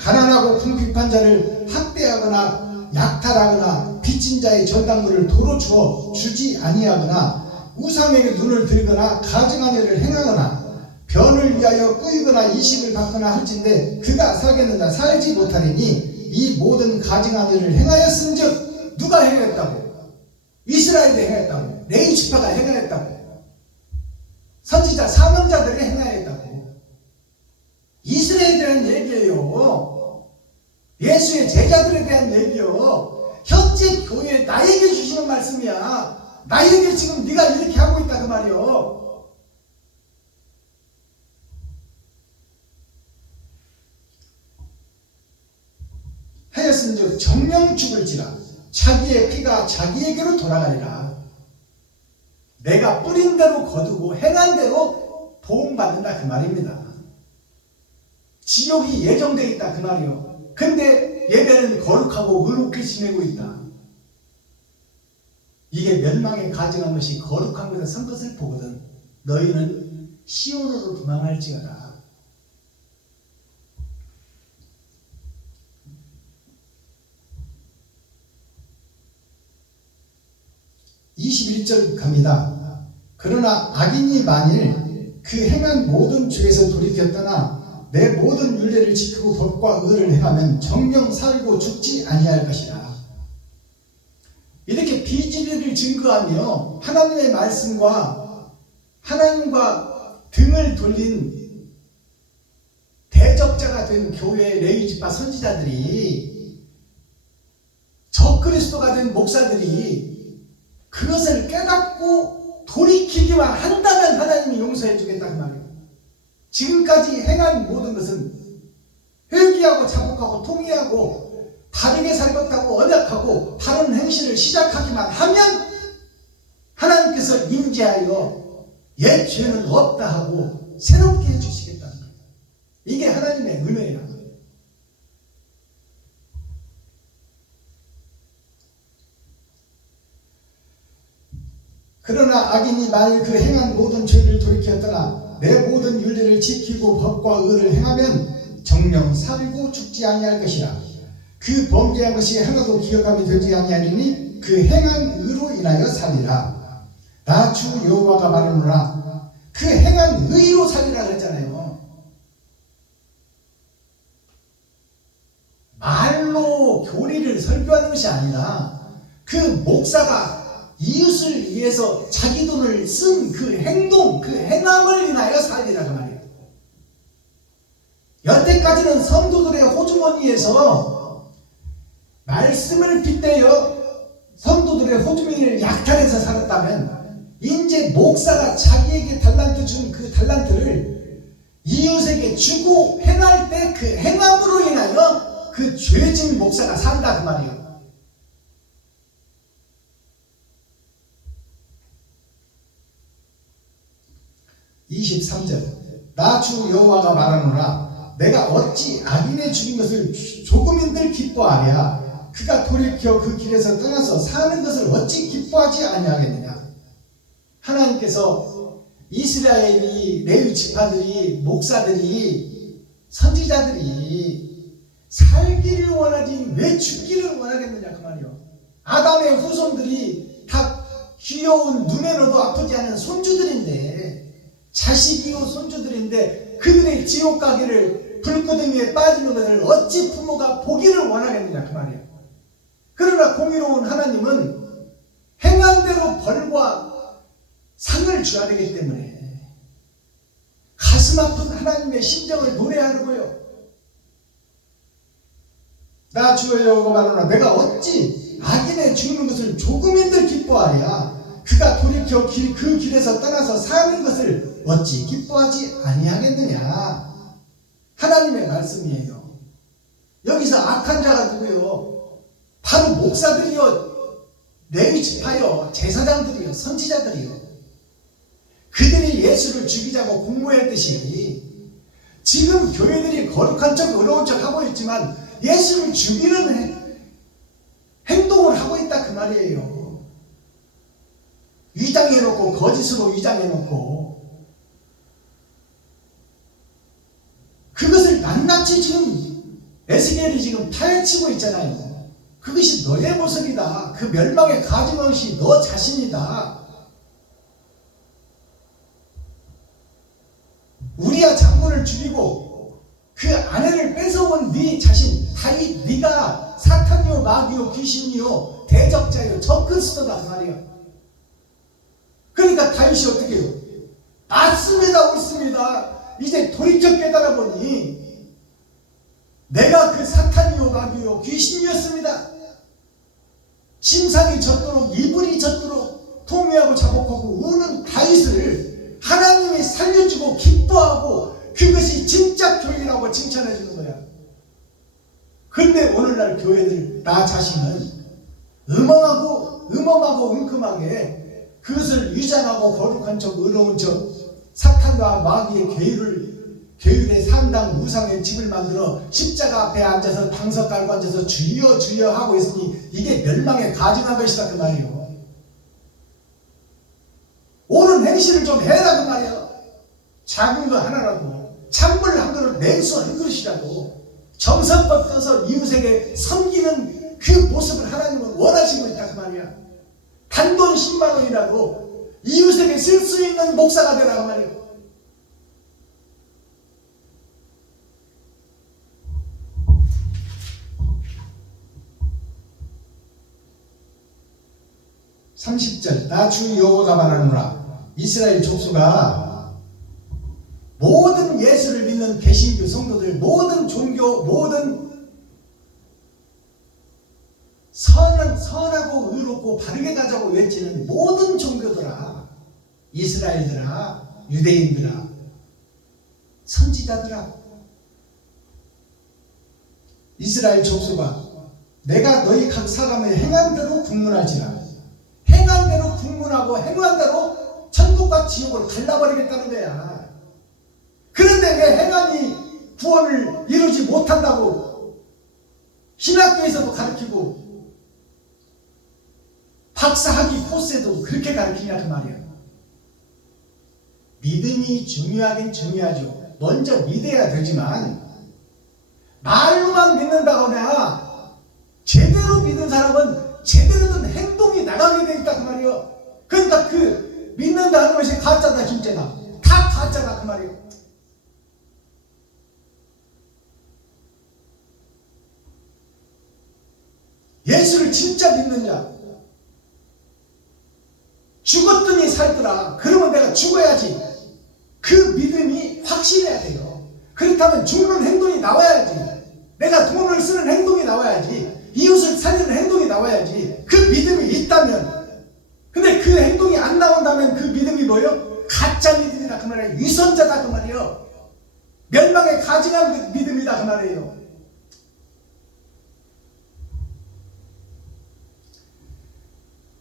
가난하고 궁핍한 자를 학대하거나 약탈하거나 빚진 자의 전당물을 도로 주어 주지 아니하거나 우상에게 눈을 들거나 가증한 일을 행하거나 변을 위하여 꾸이거나 이식을 받거나 할진대 그가 살겠느냐? 살지 못하리니 이 모든 가증한 일을 행하였은즉 누가 행하였다고? 이스라엘이 행하였다고. 레위 지파가 행하였다고. 선지자 사명자들이 행하였다고. 이스라엘에 대한 얘기예요. 예수의 제자들에 대한 얘기요. 현재 교회 나에게 주시는 말씀이야. 나에게 지금 네가 이렇게 하고 있다 그 말이요. 말했은즉 정령 죽을지라 자기의 피가 자기에게로 돌아가리라. 내가 뿌린 대로 거두고 행한 대로 보응받는다 그 말입니다. 지옥이 예정되어 있다 그 말이요. 근데 얘네는 거룩하고 의롭게 지내고 있다. 이게 멸망에 가증한 것이 거룩한 것에 선 것을 보거든. 너희는 시온으로 도망할지어다. 21절 갑니다. 그러나 악인이 만일 그 행한 모든 죄에서 돌이켰다나 내 모든 율례를 지키고 법과 의를 행하면 정령 살고 죽지 아니할 것이라. 이렇게 비진리를 증거하며 하나님의 말씀과 하나님과 등을 돌린 대적자가 된 교회의 레위지파 선지자들이, 적그리스도가 된 목사들이 그것을 깨닫고 돌이키기만 한다면 하나님이 용서해 주겠다 그 말이에요. 지금까지 행한 모든 것은 회개하고 자복하고 통회하고 바르게 살겠다고 언약하고 바른 행실을 시작하기만 하면 하나님께서 임재하여 옛 죄는 없다 하고 새롭게 해주시겠다는 거예요. 이게 하나님의 은혜예요. 그러나 악인이 만일 그 행한 모든 죄를 돌이켰더나 내 모든 율례를 지키고 법과 의를 행하면 정령 살고 죽지 아니할 것이라. 그 범죄한 것이 하나도 기억함이 되지 아니하리니 그 행한 의로 인하여 살리라. 나 주 여호와가 말하노라. 그 행한 의로 살리라 그랬잖아요. 말로 교리를 설교하는 것이 아니라 그 목사가 이웃을 위해서 자기 돈을 쓴 그 행동, 그 행함을 인하여 살리라 그 말이에요. 여태까지는 성도들의 호주머니에서 말씀을 빗대어 성도들의 호주머니를 약탈해서 살았다면, 이제 목사가 자기에게 달란트 준 그 달란트를 이웃에게 주고 행할 때 그 행함으로 인하여 그 죄진 목사가 산다 그 말이에요. 23절 나 주 여호와가 말하노라. 내가 어찌 악인의 죽인 것을 조금인들 기뻐하랴. 그가 돌이켜 그 길에서 떠나서 사는 것을 어찌 기뻐하지 아니하겠느냐. 하나님께서 이스라엘이, 레위 지파들이, 목사들이, 선지자들이 살기를 원하지 왜 죽기를 원하겠느냐 그 말이요. 아담의 후손들이 다 귀여운 눈에 넣어도 아프지 않은 손주들인데, 자식이요 손주들인데 그들의 지옥 가기를, 불구덩이에 빠지는 것을 어찌 부모가 보기를 원하겠느냐 그 말이에요. 그러나 공의로운 하나님은 행한 대로 벌과 상을 줘야 되기 때문에 가슴 아픈 하나님의 심정을 노래하려고요. 나 주 여호와가 말하노라. 내가 어찌 악인의 죽는 것을 조금인들 기뻐하랴. 그가 돌이켜 그 길에서 떠나서 사는 것을 어찌 기뻐하지 아니하겠느냐. 하나님의 말씀이에요. 여기서 악한 자가 누구요? 바로 목사들이요, 레위 지파요, 제사장들이요, 선지자들이요. 그들이 예수를 죽이자고 공모했듯이 지금 교회들이 거룩한 척 의로운 척 하고 있지만 예수를 죽이는 행동을 하고 있다 그 말이에요. 위장해놓고, 거짓으로 위장해놓고, 그것을 낱낱이 지금 에스겔이 지금 파헤치고 있잖아요. 그것이 너의 모습이다. 그 멸망의 가증한 것이 너 자신이다. 우리야 장군을 죽이고 그 아내를 뺏어온 네 자신, 다윗, 네가 사탄이요, 마귀요, 귀신이요, 대적자요, 적그리스도다 그 말이야. 그러니까 다윗이 어떻게 해요? 맞습니다, 옳습니다. 이제 돌이켜 깨달아 보니 내가 그 사탄이요, 마귀요, 귀신이었습니다. 심상이 젖도록, 이불이 젖도록 통회하고 자복하고 우는 다윗을 하나님이 살려주고 기뻐하고 그것이 진짜 교인이라고 칭찬해 주는 거야. 근데 오늘날 교회들 나 자신은 음험하고 은큼하게 그것을 위장하고 거룩한 척 의로운 척 사탄과 마귀의 계율의 상당 우상의 집을 만들어 십자가 앞에 앉아서 방석 깔고 앉아서 주여 주여 하고 있으니 이게 멸망에 가증한 것이다 그 말이에요. 옳은 행실을 좀 해라 그 말이에요. 작은 거 하나라도 찬물 한 그릇 냉수 한 그릇이라도 정성껏 떠서 이웃에게 섬기는 그 모습을 하나님은 원하시고 있다 그 말이야. 단돈 10만 원이라도 이웃에게 쓸 수 있는 목사가 되라 그 말이야. (30절) 나 주 여호와가 말하노라. 이스라엘 족수가 모든 예수를 믿는 개신교 성도들, 모든 종교, 모든 선하고 의롭고 바르게 가자고 외치는 모든 종교들아, 이스라엘들아, 유대인들아, 선지자들아, 이스라엘 족수가 내가 너희 각 사람의 행한 대로 분문할지라. 행한 대로 분문하고 행한 대로 천국과 지옥을 갈라버리겠다는 거야. 그런데 왜 행함이 구원을 이루지 못한다고 신학교에서도 가르치고 박사학위 코스에도 그렇게 가르치냐 그 말이야. 믿음이 중요하긴 중요하죠. 먼저 믿어야 되지만 말로만 믿는다거나 제대로 믿은 사람은 제대로 된 행동이 나가게 돼 있다 그 말이에요. 그러니까 그 믿는다 하는 것이 가짜다 진짜다 다 가짜다 그 말이에요. 예수를 진짜 믿는 자, 죽었더니 살더라. 그러면 내가 죽어야지. 그 믿음이 확실해야 돼요. 그렇다면 죽는 행동이 나와야지. 내가 돈을 쓰는 행동이 나와야지. 이웃을 살리는 행동이 나와야지. 그 믿음이 있다면. 근데 그 행동이 안 나온다면 그 믿음이 뭐예요? 가짜 믿음이다 그 말이에요. 위선자다 그 말이에요. 멸망에 가증한 믿음이다 그 말이에요.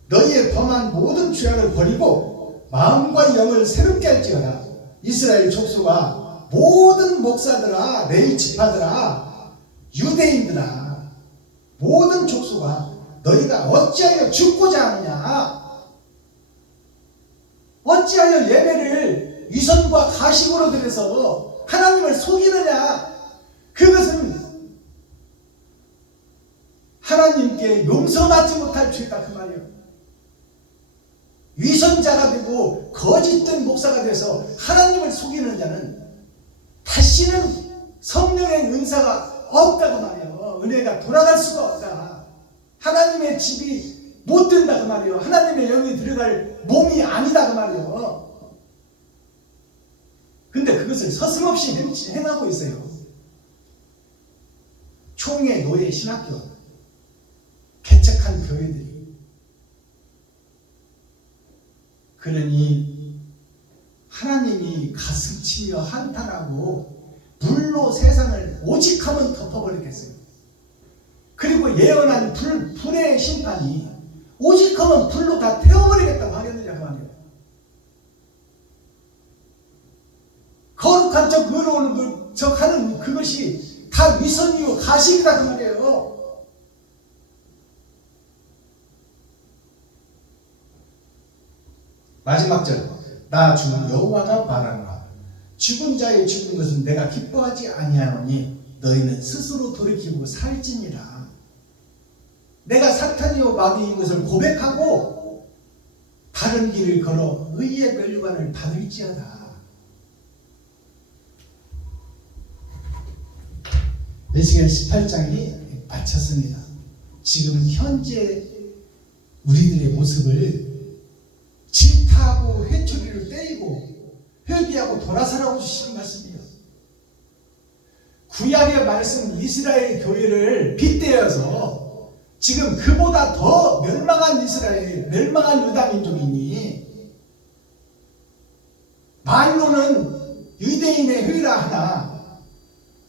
너희의 범한 모든 죄악을 버리고 마음과 영을 새롭게 할지어다. 이스라엘 족속아, 모든 목사들아, 레위 지파들아, 유대인들아, 모든 족속아, 너희가 어찌하여 죽고자 하느냐? 어찌하여 예배를 위선과 가식으로 드려서 하나님을 속이느냐? 그것은 하나님께 용서받지 못할 죄다 그 말이에요. 위선자가 되고 거짓된 목사가 돼서 하나님을 속이는 자는 다시는 성령의 은사가 없다고 말이에요. 은혜가 돌아갈 수가 없다. 하나님의 집이 못 된다 그 말이에요. 하나님의 영이 들어갈 몸이 아니다 그 말이에요. 근데 그것을 서슴없이 행하고 있어요. 총회, 노예, 신학교, 개척한 교회들이. 그러니 하나님이 가슴치며 한탄하고 불로 세상을 오직하면 덮어버리겠어요. 그리고 예언한 불의 심판이 오직하면 불로 다 태워버리겠다고 하겠느냐 그 말이에요. 거룩한 척 의로운 척 하는 그것이 다 위선이요 가식이다 그 말이에요. 마지막 절, 나 주 여호와가 말하노라. 죽은 자의 죽은 것은 내가 기뻐하지 아니하노니 너희는 스스로 돌이키고 살지니라. 내가 사탄이요 마귀인 것을 고백하고 바른 길을 걸어 의의 멸류관을 받을지어다. 에스겔 18장이 마쳤습니다. 지금 현재 우리들의 모습을 질타하고 회초리를 떼이고 회개하고 돌아서라고 주시는 말씀이에요. 구약의 말씀 이스라엘 교회를 빗대어서 지금 그보다 더 멸망한 이스라엘, 멸망한 유다 민족이니 말로는 유대인의 회라 하나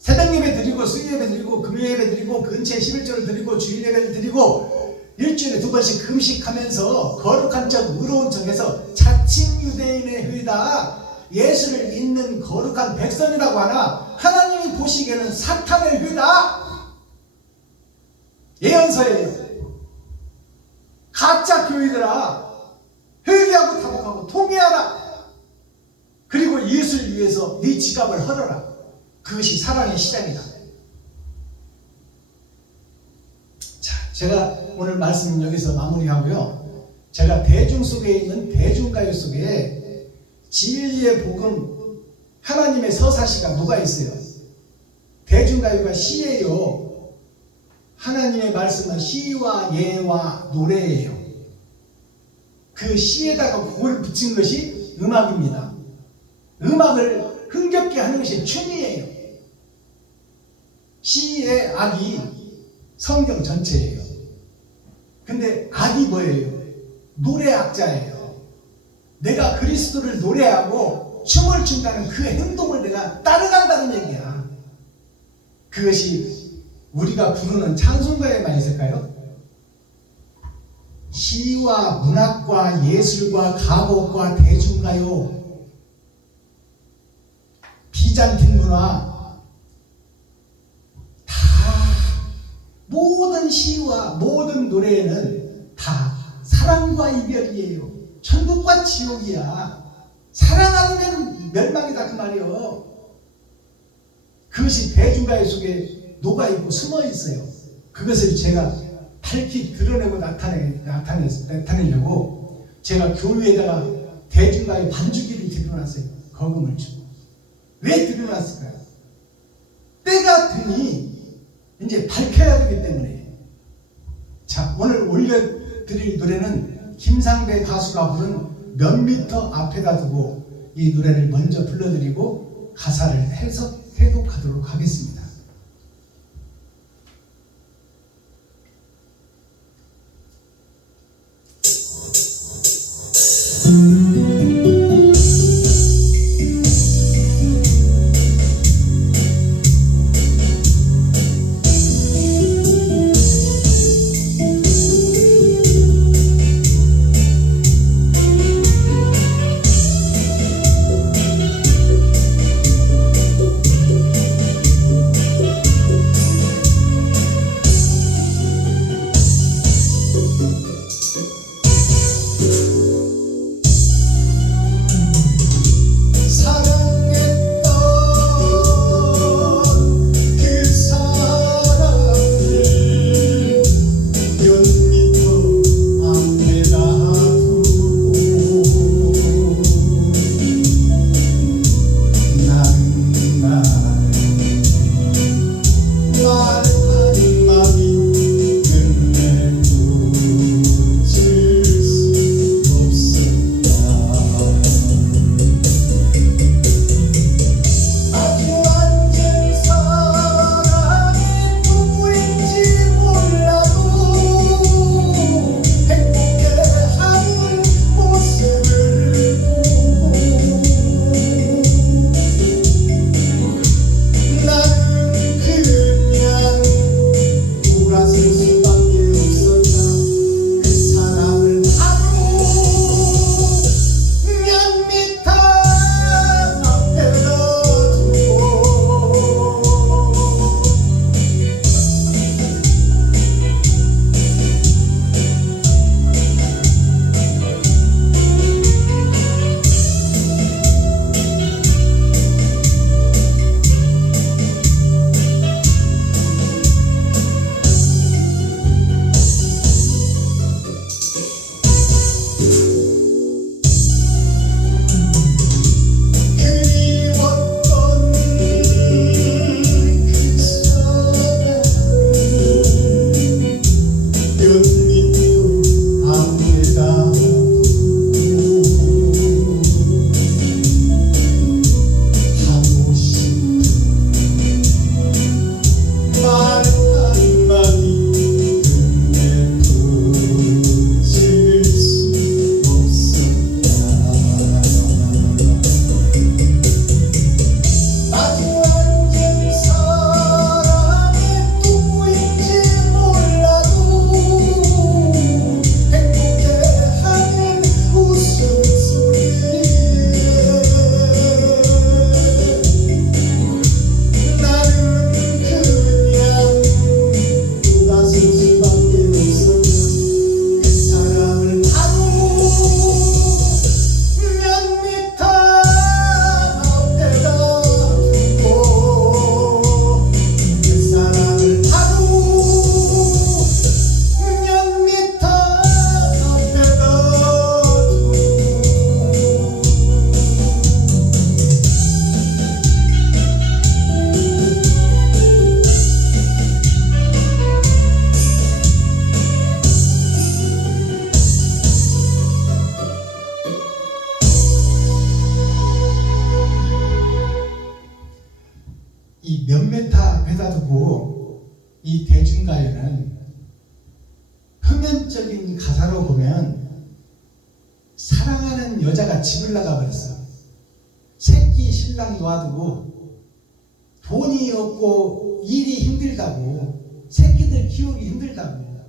새벽 예배 드리고 수요 예배 드리고 금요 예배 드리고 근처에 11조를 드리고 주일 예배를 드리고 일주일에 2번씩 금식하면서 거룩한 척 의로운 척해서 자칭 유대인의 회다, 예수를 믿는 거룩한 백성이라고 하나 하나님이 보시기에는 사탄의 회다. 예언서예요. 가짜 교회들아, 회개하고 타복하고 통회하라. 그리고 예수를 위해서 네 지갑을 헐어라. 그것이 사랑의 시작이다. 자, 제가 오늘 말씀 여기서 마무리하고요. 제가 대중 속에 있는 대중가요 속에 진리의 복음, 하나님의 서사시가 누가 있어요? 대중가요가 시예요. 하나님의 말씀은 시와 예와 노래예요. 그 시에다가 그걸 붙인 것이 음악입니다. 음악을 흥겹게 하는 것이 춤이에요. 시의 악이 성경 전체예요. 근데 악이 뭐예요? 노래악자예요. 내가 그리스도를 노래하고 춤을 춘다는 그 행동을 내가 따라간다는 얘기야. 그것이 우리가 부르는 찬송가에만 있을까요? 시와 문학과 예술과 가곡과 대중가요, 비잔틴 문화, 다 모든 시와 모든 노래에는 다 사랑과 이별이에요. 천국과 지옥이야. 사랑 안 하면 멸망이다 그 말이요. 그것이 대중가요 속에 녹아있고 숨어있어요. 그것을 제가 밝히 드러내고 나타내려고 제가 교회에다가 대중가요 반주기를 들여놨어요. 거금을 주고. 왜 들여놨을까요? 때가 드니 이제 밝혀야 되기 때문에. 자, 오늘 올려드릴 노래는 김상배 가수가 부른 몇 미터 앞에다 두고 이 노래를 먼저 불러드리고 가사를 해독하도록 하겠습니다. 몇 메타 배다 두고 이 대중가요는 표면적인 가사로 보면 사랑하는 여자가 집을 나가버렸어. 새끼 신랑 놔두고 돈이 없고 일이 힘들다고, 새끼들 키우기 힘들다고,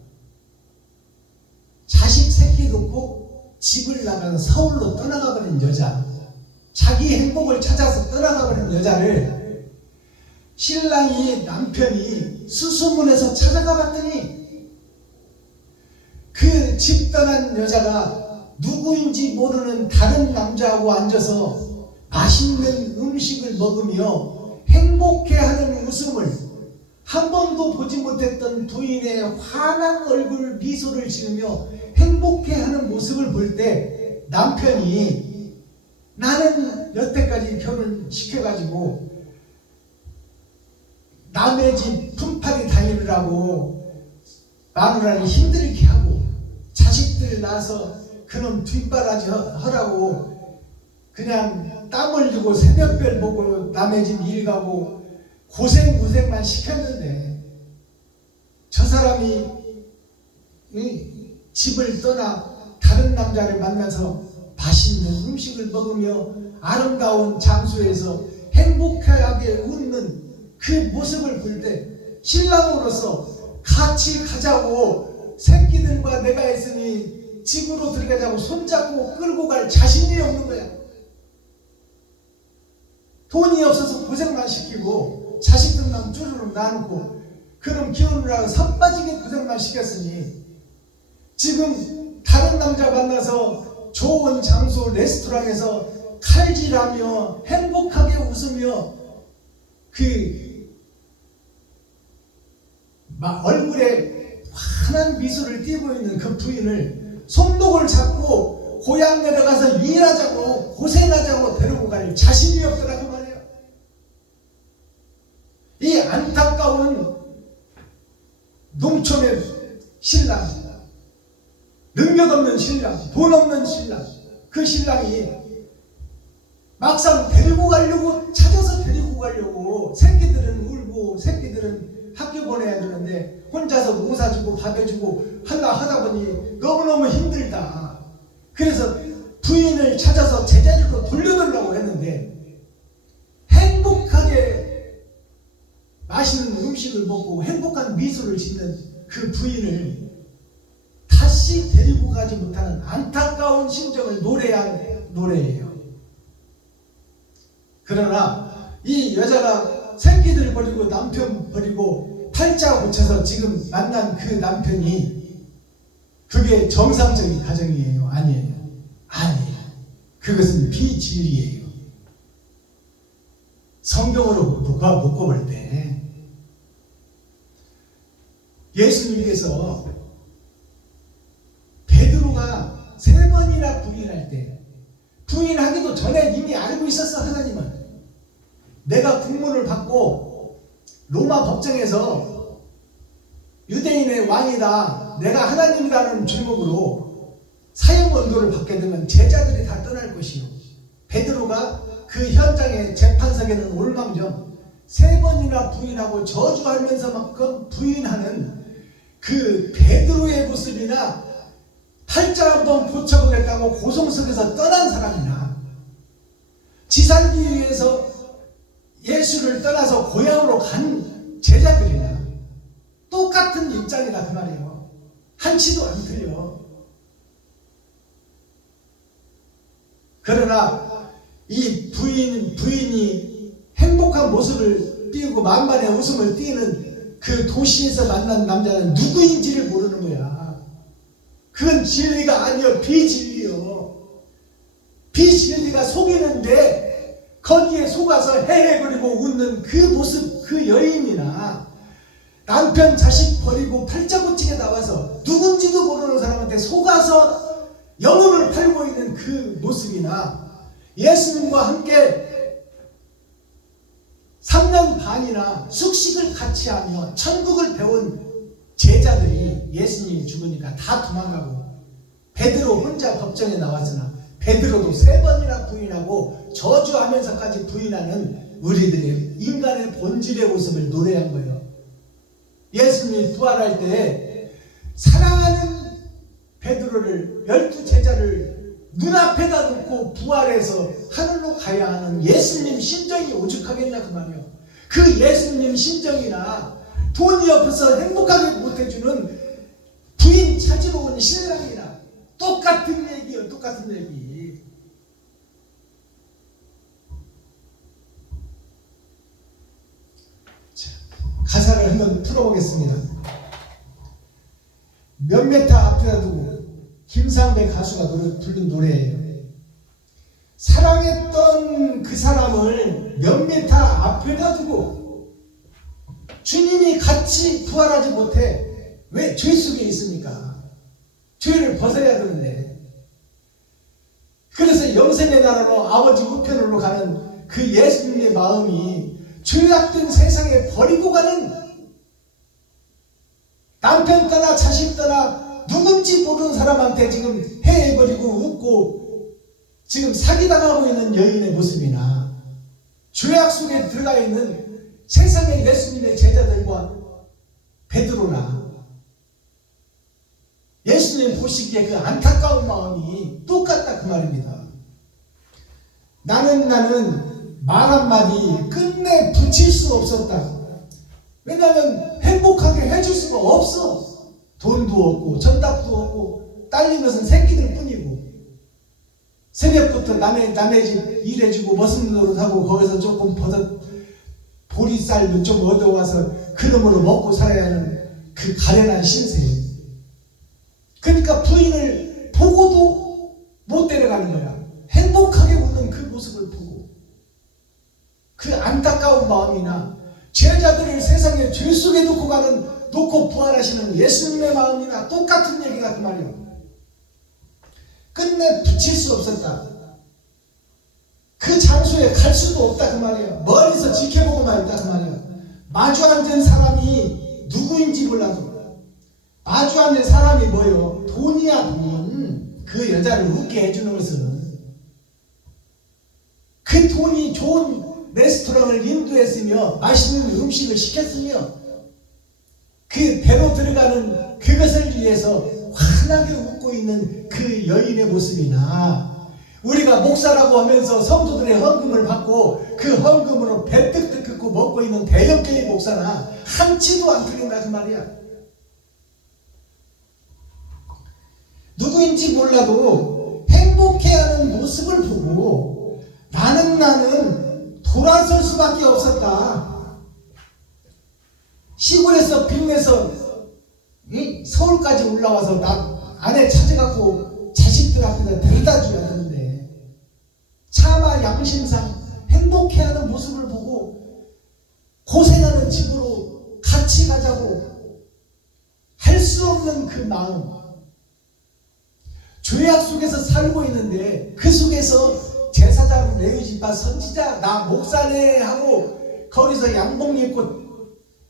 자식 새끼 놓고 집을 나가서 서울로 떠나가버린 여자, 자기 행복을 찾아서 떠나가버린 여자를 신랑이, 남편이 수소문해서 찾아가봤더니 그 집 떠난 여자가 누구인지 모르는 다른 남자하고 앉아서 맛있는 음식을 먹으며 행복해하는 웃음을, 한 번도 보지 못했던 부인의 환한 얼굴 미소를 지으며 행복해하는 모습을 볼 때 남편이, 나는 여태까지 결혼시켜가지고 남의 집 품팔이 다니느라고 마누라를 힘들게 하고 자식들 낳아서 그놈 뒷바라지 하라고 그냥 땀 흘리고 새벽별 보고 남의 집 일 가고 고생만 시켰는데, 저 사람이 집을 떠나 다른 남자를 만나서 맛있는 음식을 먹으며 아름다운 장소에서 행복하게 웃는 그 모습을 볼 때 신랑으로서 같이 가자고, 새끼들과 내가 있으니 집으로 들어가자고 손잡고 끌고 갈 자신이 없는 거야. 돈이 없어서 고생만 시키고 자식들만 쭈르륵 낳고 그럼 키우느라고 선 빠지게 고생만 시켰으니, 지금 다른 남자 만나서 좋은 장소 레스토랑에서 칼질하며 행복하게 웃으며 얼굴에 환한 미소를 띠고 있는 그 부인을 손목을 잡고 고향 내려가서 일하자고 고생하자고 데리고 갈 자신이 없더라 그 말이에요. 이 안타까운 농촌의 신랑, 능력 없는 신랑, 돈 없는 신랑, 그 신랑이 막상 데리고 가려고, 찾아서 데리고 가려고, 새끼들은 울고 새끼들은 학교 보내야 되는데 혼자서 농사 짓고 밥 해주고 하다 보니 너무너무 힘들다. 그래서 부인을 찾아서 제자리로 돌려달라고 했는데, 행복하게 맛있는 음식을 먹고 행복한 미소를 짓는 그 부인을 다시 데리고 가지 못하는 안타까운 심정을 노래한 노래예요. 그러나 이 여자가 새끼들 버리고 남편 버리고 팔자 고쳐서 지금 만난 그 남편이 그게 정상적인 가정이에요? 아니에요. 아니에요. 그것은 비진리예요. 성경으로 묶어볼 때 예수님께서 베드로가 3번이나 부인할 때, 부인하기도 전에 이미 알고 있었어. 하나님은 내가 국문을 받고 로마 법정에서 유대인의 왕이다, 내가 하나님이라는 제목으로 사형 언도를 받게 되면 제자들이 다 떠날 것이요, 베드로가 그 현장의 재판석에는 올망정 3번이나 부인하고 저주하면서만큼 부인하는 그 베드로의 모습이나 팔자 한번 고쳐보겠다고 고성석에서 떠난 사람이나 지살기 위해서 예수를 떠나서 고향으로 간 제자들이나 똑같은 입장이다 그 말이에요. 한치도 안 틀려. 그러나 이 부인이 행복한 모습을 띄우고 만반의 웃음을 띄우는 그 도시에서 만난 남자는 누구인지를 모르는 거야. 그건 진리가 아니요, 비진리요. 비진리가 속이는데 거기에 속아서 헤헤거리고 웃는 그 모습, 그 여인이나 남편 자식 버리고 팔자 고치게 나와서 누군지도 모르는 사람한테 속아서 영혼을 팔고 있는 그 모습이나, 예수님과 함께 3년 반이나 숙식을 같이 하며 천국을 배운 제자들이 예수님이 죽으니까 다 도망가고 베드로 혼자 법정에 나왔으나 베드로도 3번이나 부인하고 저주하면서까지 부인하는 우리들의 인간의 본질의 모습을 노래한 거예요. 예수님이 부활할 때 사랑하는 베드로를 12제자를 눈앞에다 놓고 부활해서 하늘로 가야 하는 예수님 심정이 오죽하겠냐 그 말이에요. 그 예수님 심정이나 돈이 없어서 행복하게 못해주는 부인 찾으러 온 신랑이나 똑같은 얘기예요. 똑같은 얘기. 자, 가사를 한번 풀어보겠습니다. 몇 메타 앞에다 두고 김상배 가수가 부른 노래예요. 사랑했던 그 사람을 몇 메타 앞에다 두고 주님이 같이 부활하지 못해. 왜? 죄 속에 있으니까. 죄를 벗어야 되는데. 그래서 영생의 나라로 아버지 우편으로 가는 그 예수님의 마음이 죄악된 세상에 버리고 가는 남편 떠나 자식 떠나 누군지 모르는 사람한테 지금 해해버리고 웃고 지금 사기당하고 있는 여인의 모습이나 죄악 속에 들어가 있는 세상의 예수님의 제자들과 베드로나 예수님 보시기에 그 안타까운 마음이 똑같다 그 말입니다. 나는 말 한마디 끝내 붙일 수 없었다. 왜냐하면 행복하게 해줄 수가 없어. 돈도 없고 전답도 없고 딸린 것은 새끼들 뿐이고 새벽부터 남의 집 일해주고 머슴 노릇하고 거기서 조금 버섯 보리쌀 좀 얻어와서 그놈으로 먹고 살아야 하는 그 가련한 신세. 그러니까 부인을 보고도 못 데려가는 거야. 행복하게 웃는 그 모습을 보고 그 안타까운 마음이나 제자들을 세상의 죄 속에 놓고 부활하시는 예수님의 마음이나 똑같은 얘기가 그 말이에요. 끝내 붙일 수 없었다. 그 장소에 갈 수도 없다 그 말이에요. 멀리서 지켜보고만 있다 그 말이에요. 마주 앉은 사람이 누구인지 몰라도 마주 앉은 사람이 뭐예요? 돈이야 돈. 그 여자를 웃게 해주는 것은 그 돈이 좋은 레스토랑을 인도했으며 맛있는 음식을 시켰으며 그 배로 들어가는 그것을 위해서 환하게 웃고 있는 그 여인의 모습이나 우리가 목사라고 하면서 성도들의 헌금을 받고 그 헌금으로 배 뜩뜩 끓고 먹고 있는 대형교회 목사나 한치도 안 틀린다 그 말이야. 누구인지 몰라도 행복해하는 모습을 보고 나는 돌아설 수밖에 없었다. 시골에서 빚내서 서울까지 올라와서 나 아내 찾아갖고 자식들 앞에다 데려다 줘야 되는데 차마 양심상 행복해하는 모습을 보고 고생하는 집으로 같이 가자고 할 수 없는 그 마음. 죄악 속에서 살고 있는데 그 속에서 제사장 레위지파 선지자 나 목사네 하고 거기서 양복 입고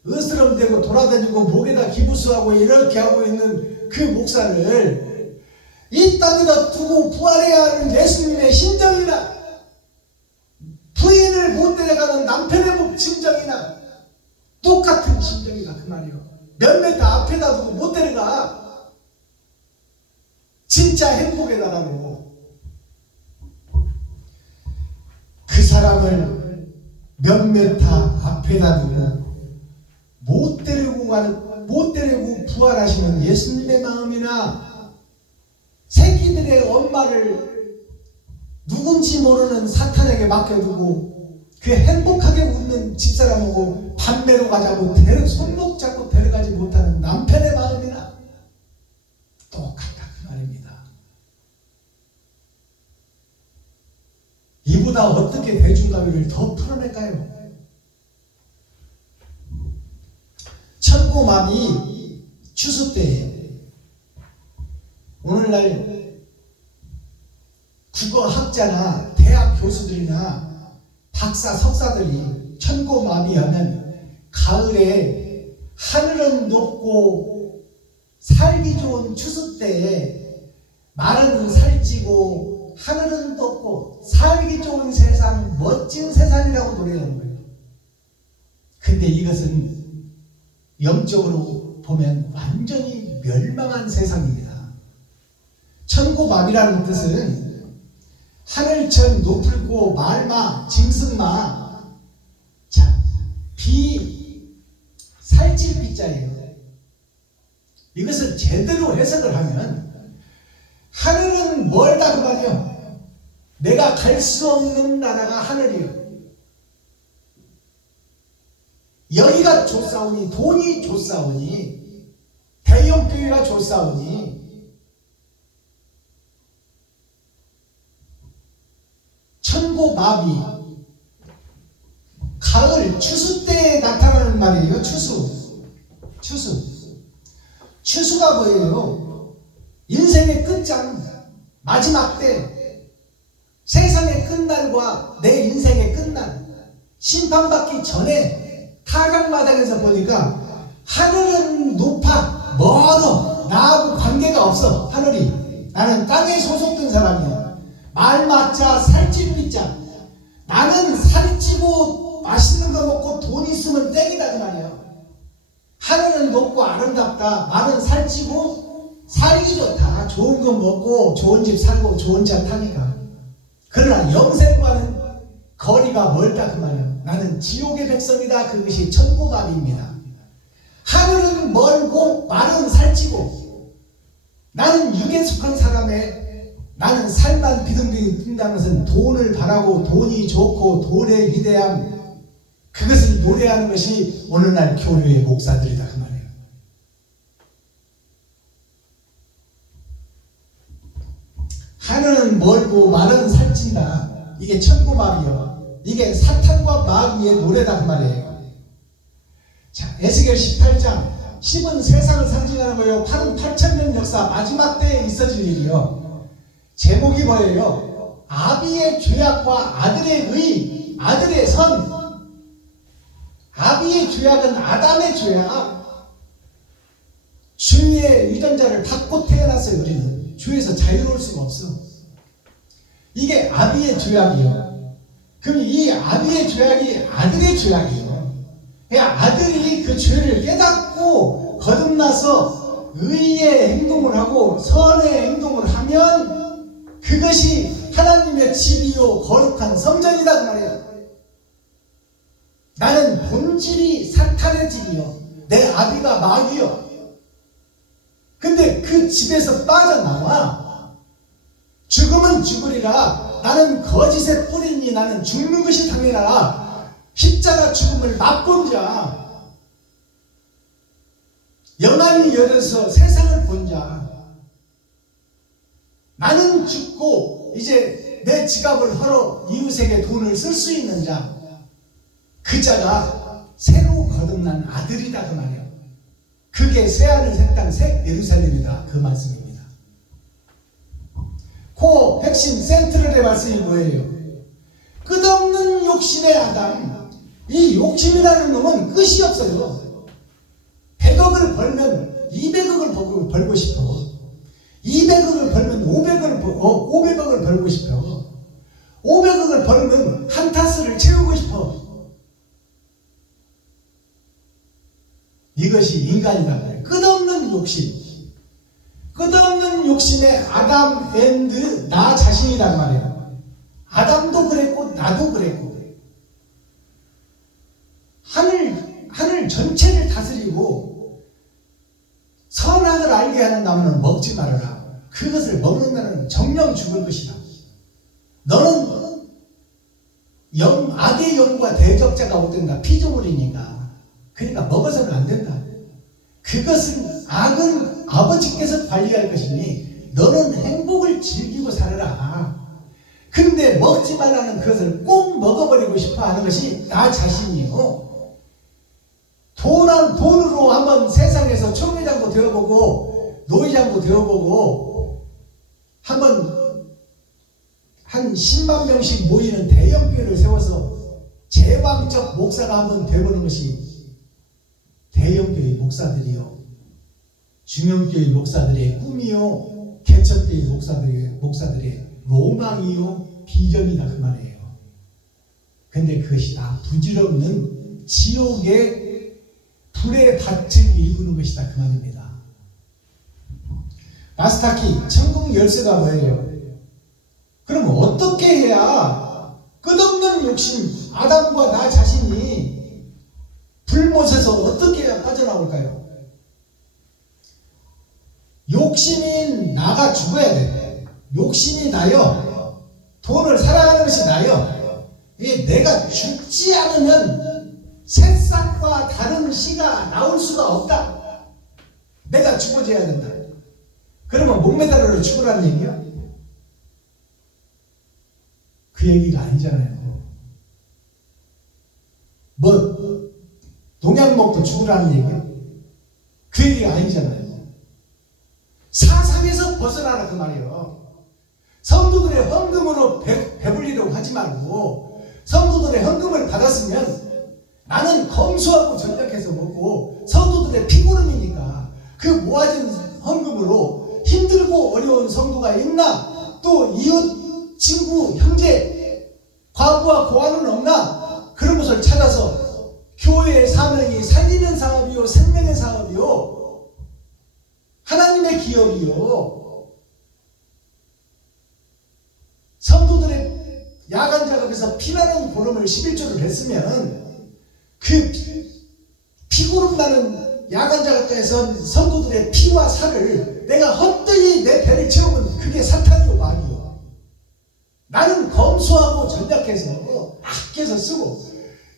으스럼대고 돌아다니고 목에다 기부수하고 이렇게 하고 있는 그 목사를 이 땅에다 두고 부활해야 하는 예수님의 심정이나 부인을 못 데려가는 남편의 심정이나 똑같은 심정이다 그 말이에요. 몇몇 다 앞에다 두고 못 데려가. 진짜 행복의 나라로 그 사람을 몇몇 다 앞에다 두고 못 데리고 부활하시는 예수님의 마음이나 새끼들의 엄마를 누군지 모르는 사탄에게 맡겨두고 그 행복하게 웃는 집사람하고 밤매로 가자고 손목 잡고 데려가지 못하는 남편의 마음이나 똑같다 그 말입니다. 이보다 어떻게 대중가요를 더 풀어낼까요? 천고마비 추수 때 오늘날 국어학자나 대학 교수들이나 박사 석사들이 천고마비 하면 가을에 하늘은 높고 살기 좋은 추수 때에 마른 살찌고 하늘은 높고 살기 좋은 세상, 멋진 세상이라고 노래하는 거예요. 근데 이것은 영적으로 보면 완전히 멸망한 세상입니다. 천고마비라는 뜻은 하늘천 높을고 말마 짐승마, 자, 살찔 비자예요. 이것을 제대로 해석을 하면 하늘은 멀다 그 말이요. 내가 갈 수 없는 나라가 하늘이요. 여기가 좋사오니, 돈이 좋사오니, 대형교회가 좋사오니, 천고마비, 가을 추수 때에 나타나는 말이에요. 추수가 뭐예요? 인생의 끝장, 마지막 때, 세상의 끝날과 내 인생의 끝날, 심판받기 전에 타각마당에서 보니까 하늘은 높아, 멀어, 나하고 관계가 없어. 하늘이, 나는 땅에 소속된 사람이야. 말 맞자, 살찔 삐자. 나는 살이 찌고 맛있는 거 먹고 돈 있으면 땡이다 그 말이야. 하늘은 높고 아름답다. 나는 살찌고 살기 좋다. 좋은 거 먹고 좋은 집 살고 좋은 차 타니까. 그러나 영생과는 거리가 멀다 그 말이야. 나는 지옥의 백성이다. 그것이 천고마비입니다. 하늘은 멀고 말은 살찌고, 나는 육에 속한 사람의, 나는 살만 비등비등 뛴다는 것은 돈을 바라고 돈이 좋고 돈의 위대함, 그것을 노래하는 것이 오늘날 교회의 목사들이다 그 말이에요. 하늘은 멀고 말은 살찐다. 이게 천고마비요. 이게 사탄과 마귀의 노래다 그 말이에요. 자, 에스겔 18장 10은 세상을 상징하는 거예요. 8은 8,000년 역사, 마지막 때에 있어질 일이요. 제목이 뭐예요? 아비의 죄악과 아들의 의, 아들의 선. 아비의 죄악은 아담의 죄악. 주의 유전자를 받고 태어났어요. 우리는 주에서 자유로울 수가 없어. 이게 아비의 죄악이요. 그럼 이 아비의 죄악이 아들의 죄악이에요. 아들이 그 죄를 깨닫고 거듭나서 의의 행동을 하고 선의 행동을 하면 그것이 하나님의 집이요 거룩한 성전이다 그 말이에요. 나는 본질이 사탄의 집이요, 내 아비가 마귀요. 근데 그 집에서 빠져나와 죽으면 죽으리라. 나는 거짓의 뿌리니 나는 죽는 것이 당연하라. 십자가 죽음을 맛본 자, 영안이 열려서 세상을 본 자, 나는 죽고 이제 내 지갑을 헐어 이웃에게 돈을 쓸 수 있는 자, 그 자가 새로 거듭난 아들이다 그 말이에요. 그게 새하늘 새 땅 새 예루살렘이다 그 말씀입니다. 그 핵심 센트럴의 말씀이 뭐예요? 끝없는 욕심의 아담. 이 욕심이라는 놈은 끝이 없어요. 100억을 벌면 200억을 벌고 싶어. 200억을 벌면 500억을 벌고 싶어. 500억을 벌면 한 타스를 채우고 싶어. 이것이 인간이다. 끝없는 욕심. 끝없는 욕심의 아담 앤드 나 자신이란 말이에요. 아담도 그랬고 나도 그랬고. 하늘 전체를 다스리고 선악을 알게 하는 나무는 먹지 말아라. 그것을 먹는 나는 정령 죽을 것이다. 너는 악의 영과 대적자가 못된다. 피조물이니까. 그러니까 먹어서는 안 된다. 그것은 악은 아버지께서 관리할 것이니 너는 행복을 즐기고 살아라. 근데 먹지 말라는 그것을 꼭 먹어버리고 싶어 하는 것이 나 자신이요. 돈으로 한번 세상에서 총회장도 되어보고 노회장도 되어보고 한번 한 10만 명씩 모이는 대형교회를 세워서 제왕적 목사가 한번 되어보는 것이 대형교회 목사들이요, 중형교회 목사들의 꿈이요, 개척교회 목사들의 로망이요 비전이다 그 말이에요. 근데 그것이 다 부질없는 지옥의 불의 밭을 일구는 것이다 그 말입니다. 마스터키 천국 열쇠가 뭐예요? 그럼 어떻게 해야 끝없는 욕심 아담과 나 자신이 불못에서 어떻게 해야 빠져나올까요? 욕심이 나가 죽어야 돼. 욕심이 나요. 돈을 사랑하는 것이 나요. 내가 죽지 않으면 새싹과 다른 씨가 나올 수가 없다. 내가 죽어져야 된다. 그러면 목매달려 죽으라는 얘기야? 그 얘기가 아니잖아요. 뭐 농약 먹고 죽으라는 얘기야? 그 얘기가 아니잖아요. 사상에서 벗어나라 그 말이에요. 성도들의 헌금으로 배불리려고 하지 말고, 성도들의 헌금을 받았으면 나는 검소하고 전략해서 먹고, 성도들의 피고름이니까 그 모아진 헌금으로 힘들고 어려운 성도가 있나, 또 이웃, 친구, 형제, 과부와 고아는 없나, 그런 것을 찾아서 교회의 사명이 살리는 사업이요 생명의 사업이요 하나님의 기업이요, 성도들의 야간 작업에서 피나는 보름을 11조를 했으면 그 피고름 나는 야간 작업에서 성도들의 피와 살을 내가 헛되이 내 배를 채우면 그게 사탄이요 마귀요. 나는 검소하고 전략해서 아껴서 쓰고,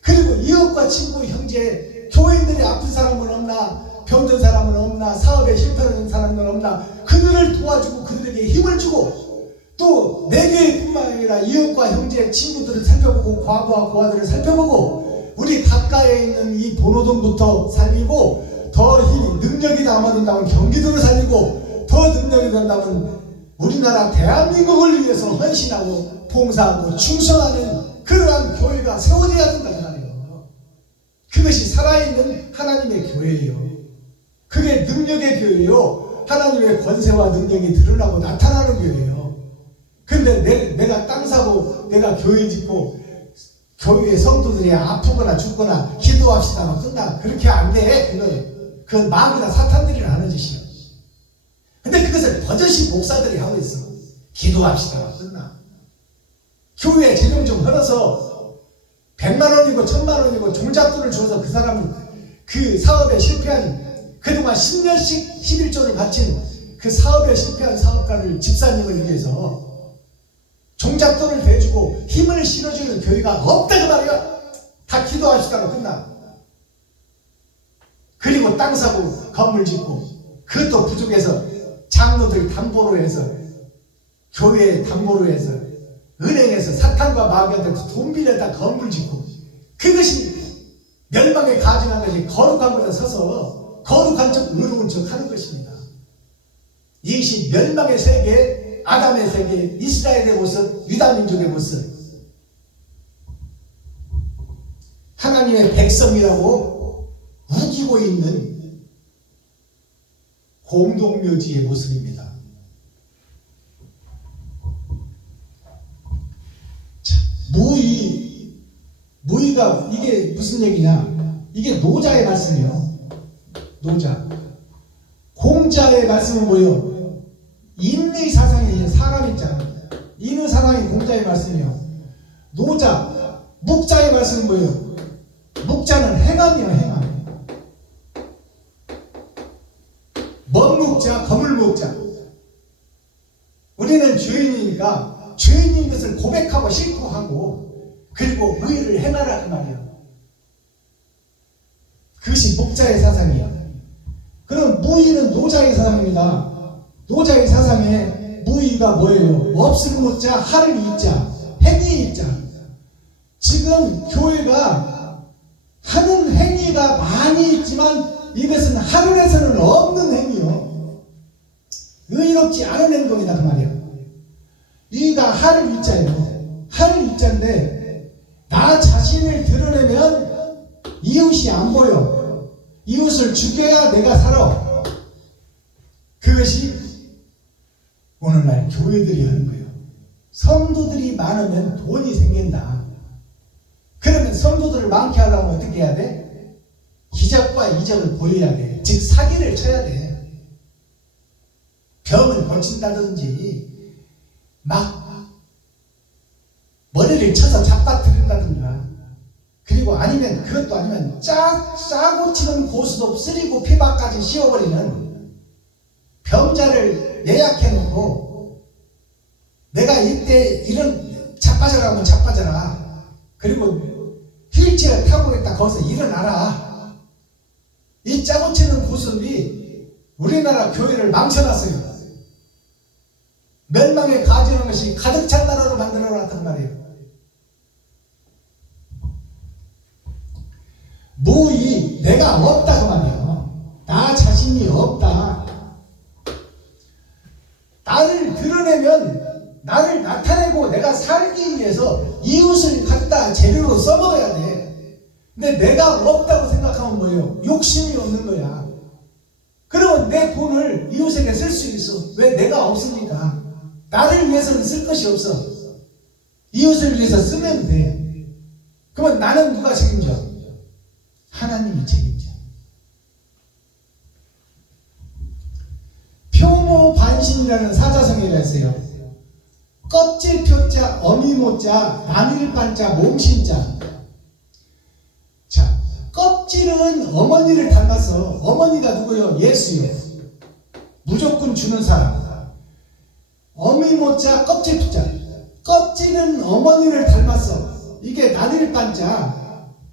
그리고 이웃과 친구, 형제, 교인들이 아픈 사람은 없나, 병든 사람은 없나, 사업에 실패하는 사람은 없나, 그들을 도와주고 그들에게 힘을 주고, 또 내 교회뿐만 아니라 이웃과 형제, 친구들을 살펴보고, 과부와 고아들을 살펴보고, 우리 가까이에 있는 이 본호동부터 살리고, 더 힘이 능력이 남아든다면 경기도를 살리고, 더 능력이 된다면 우리나라 대한민국을 위해서 헌신하고 봉사하고 충성하는 그러한 교회가 세워져야 된다 그 말이에요. 그것이 살아있는 하나님의 교회예요. 그게 능력의 교회요, 하나님의 권세와 능력이 드러나고 나타나는 교회예요. 근데 내가 땅 사고 내가 교회 짓고 교회의 성도들이 아프거나 죽거나 기도합시다 끝나, 그렇게 안 돼. 그건 마귀나 사탄들이나 하는 짓이야. 근데 그것을 버젓이 목사들이 하고 있어. 기도합시다 끝나. 교회에 재정 좀 흘러서 100만 원이고 1000만 원이고 종잣돈을 줘서 그 사람은 그 사업에 실패한, 그동안 10년씩 11조를 바친 그 사업에 실패한 사업가를, 집사님을 위해서 종잣돈을 대주고 힘을 실어주는 교회가 없다 그 말이야. 다 기도합시다로 끝나. 그리고 땅 사고 건물 짓고, 그것도 부족해서 장로들 담보로 해서, 교회 담보로 해서, 은행에서 사탄과 마귀한테 돈 빌려다 건물 짓고, 그것이 멸망에 가증한 것이 거룩한 곳에 서서 거룩한 척 의로운 척 하는 것입니다. 이것이 멸망의 세계, 아담의 세계, 이스라엘의 모습, 유다민족의 모습, 하나님의 백성이라고 우기고 있는 공동묘지의 모습입니다. 자, 무의가 이게 무슨 얘기냐? 이게 노자의 말씀이에요. 노자. 공자의 말씀은 뭐예요? 인의 사상이, 사람 있잖아. 인의 사상이 공자의 말씀이에요. 노자, 묵자의 말씀은 뭐예요? 묵자는 행함이에요, 행함. 먼 묵자, 거물 묵자. 우리는 죄인이니까 죄인인 것을 고백하고 실토하고, 그리고 의를 행하라 그 말이에요. 그것이 묵자의 사상이에요. 그럼 무의는 노자의 사상입니다. 노자의 사상에 무의가 뭐예요? 없을 묵자, 하를 이자, 행위 이자. 지금 교회가 하는 행위가 많이 있지만 이것은 하늘에서는 없는 행위요. 의롭지 않은 행동이다 그 말이야. 이가 하를 이자예요. 하를 이자인데 나 자신을 드러내면 이웃이 안 보여. 이웃을 죽여야 내가 살아. 그것이 오늘날 교회들이 하는 거예요. 성도들이 많으면 돈이 생긴다. 그러면 성도들을 많게 하려면 어떻게 해야 돼? 기적과 이적을 보여야 돼. 즉 사기를 쳐야 돼. 병을 고친다든지 막 머리를 쳐서 잡아뜨린다든가, 그리고 아니면 그것도 아니면 짜고 치는 고스톱 쓰리고 피박까지 씌워버리는 병자를 예약해 놓고 내가 이때 이런 자빠져라 자빠져라, 그리고 휠체어 타고 있다 거기서 일어나라. 이 짜고 치는 고스톱이 우리나라 교회를 망쳐놨어요. 멸망에 가지는 것이 가득 찬 나라로 만들어 놨단 말이에요. 무의, 내가 없다 그 말이에요. 나 자신이 없다. 나를 드러내면, 나를 나타내고 내가 살기 위해서 이웃을 갖다 재료로 써먹어야 돼. 근데 내가 없다고 생각하면 뭐예요? 욕심이 없는 거야. 그러면 내 돈을 이웃에게 쓸 수 있어. 왜? 내가 없으니까. 나를 위해서는 쓸 것이 없어. 이웃을 위해서 쓰면 돼. 그러면 나는 누가 책임져? 하나님이 책임져. 표모반신이라는 사자성어가 있어요. 껍질 표자, 어미모자, 나밀반자, 몸신자. 자, 껍질은 어머니를 닮았어. 어머니가 누구요? 예수요. 무조건 주는 사람. 어미모자, 껍질 표자. 껍질은 어머니를 닮았어. 이게 나밀반자.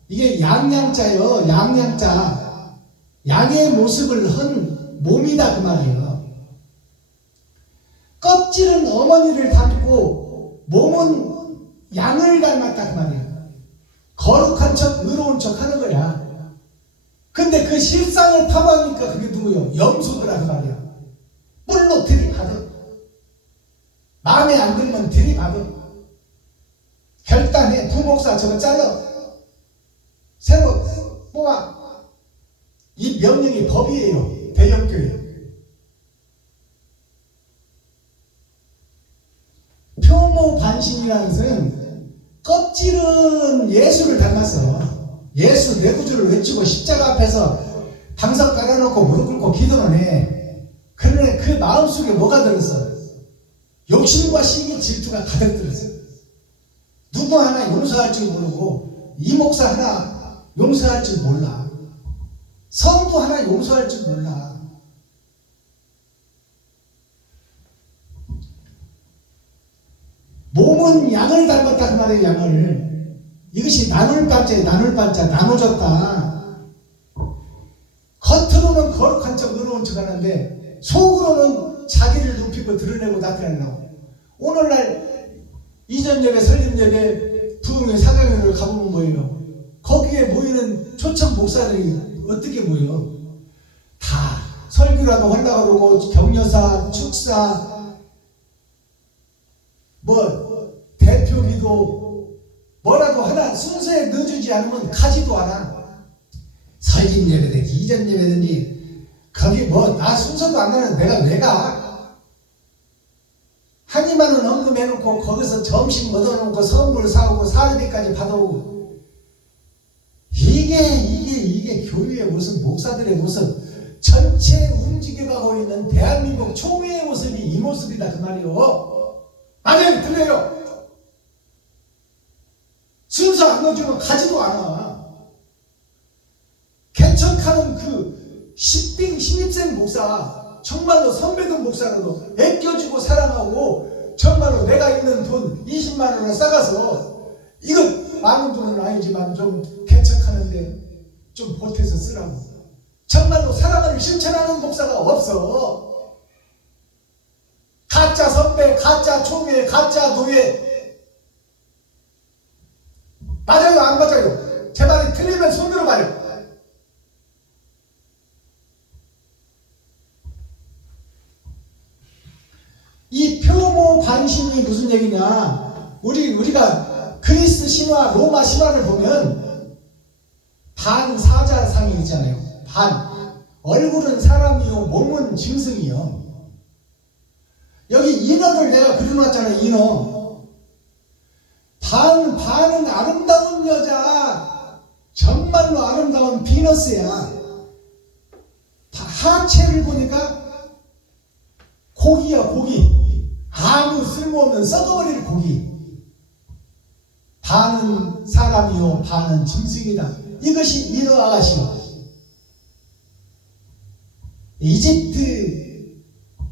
이게 양양자요. 양양자. 양의 모습을 한 몸이다 그 말이에요. 껍질은 어머니를 닮고 몸은 양을 닮았다 그 말이에요. 거룩한 척 의로운 척 하는 거야. 근데 그 실상을 파보니까 그게 누구요? 염소더라 그 말이야. 물로 들이받아. 마음에 안 들면 들이받아. 결단해. 부목사 저거 잘라. 새로 뽑아. 이 명령이 법이에요. 대형교회. 표모반신이라는 것은 껍질은 예수를 닮았어. 예수 네 구주를 외치고 십자가 앞에서 방석 깔아놓고 무릎 꿇고 기도는 해. 그런데 그 마음속에 뭐가 들었어? 욕심과 시기 질투가 가득 들었어. 누구 하나 용서할 줄 모르고 이 목사 하나 용서할 줄 몰라. 성부 하나 용서할 줄 몰라. 몸은 양을 닮았다 그 말이에요. 양을. 이것이 나눌반자에 나눌반자. 나눠졌다. 겉으로는 거룩한 척 의로운 척 하는데 속으로는 자기를 눕히고 드러내고 나타내려고. 오늘날 이전 예배 설립 예배 부흥회 사장회를 가보면 뭐예요? 거기에 모이는 초청 목사들이 어떻게 모여? 다 설교라도 하려고 그러고 격려사, 축사, 뭐 대표기도 뭐라도 하나 순서에 넣어주지 않으면 가지도 않아. 설립 예배든지 이전 예배든지 거기 뭐 나 순서도 안 나는 내가 왜 가? 한 2만 원 헌금해놓고 거기서 점심 얻어놓고 선물 사오고 사례비까지 받아오고. 이게 교회의 모습, 목사들의 모습, 전체 움직여가고 있는 대한민국 총회의 모습이 이 모습이다 그 말이요. 아멘. 들려요? 순서 안 넣어주면 가지도 않아. 개척하는 그 신입생 목사, 정말로 선배된 목사라도 애껴주고 사랑하고 정말로 내가 있는 돈 20만 원을 싸가서 이거 많은 돈은 아니지만 좀 개척하는데 좀 보태서 쓰라고. 정말로 사랑을 실천하는 목사가 없어. 가짜 선배, 가짜 총회, 가짜 도회. 맞아요 안 맞아요? 제 말이 틀리면 손 들어봐요. 이 표모반신이 무슨 얘기냐? 우리가 그리스 신화, 로마 신화를 보면 반사자상이 있잖아요. 반. 얼굴은 사람이요, 몸은 짐승이요. 여기 인어를 내가 그려놨잖아요. 인어. 반은 아름다운 여자, 정말로 아름다운 비너스야. 하체를 보니까 고기야, 고기. 아무 쓸모없는 썩어버릴 고기. 반은 사람이요, 반은 짐승이다. 이것이 이너 아가씨요. 이집트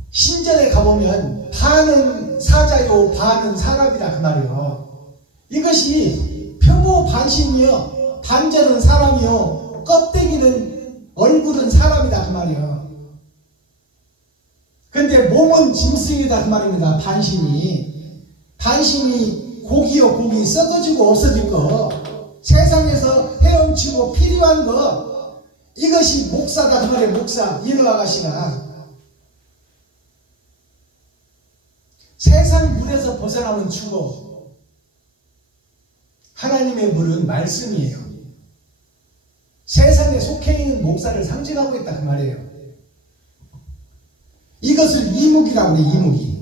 신전에 가보면 반은 사자요, 반은 사람이다 그 말이요. 이것이 표모 반신이요, 반절은 사람이요, 껍데기는 얼굴은 사람이다 그 말이요. 근데 몸은 짐승이다 그 말입니다. 반신이 고기요, 고기 썩어지고 없어질 거, 세상에서 헤엄치고 필요한 거, 이것이 목사다 그 말이에요. 목사, 이너 아가씨가. 세상 물에서 벗어나면 죽어. 하나님의 물은 말씀이에요. 세상에 속해 있는 목사를 상징하고 있다 그 말이에요. 이것을 이묵이라고 해요. 이묵이.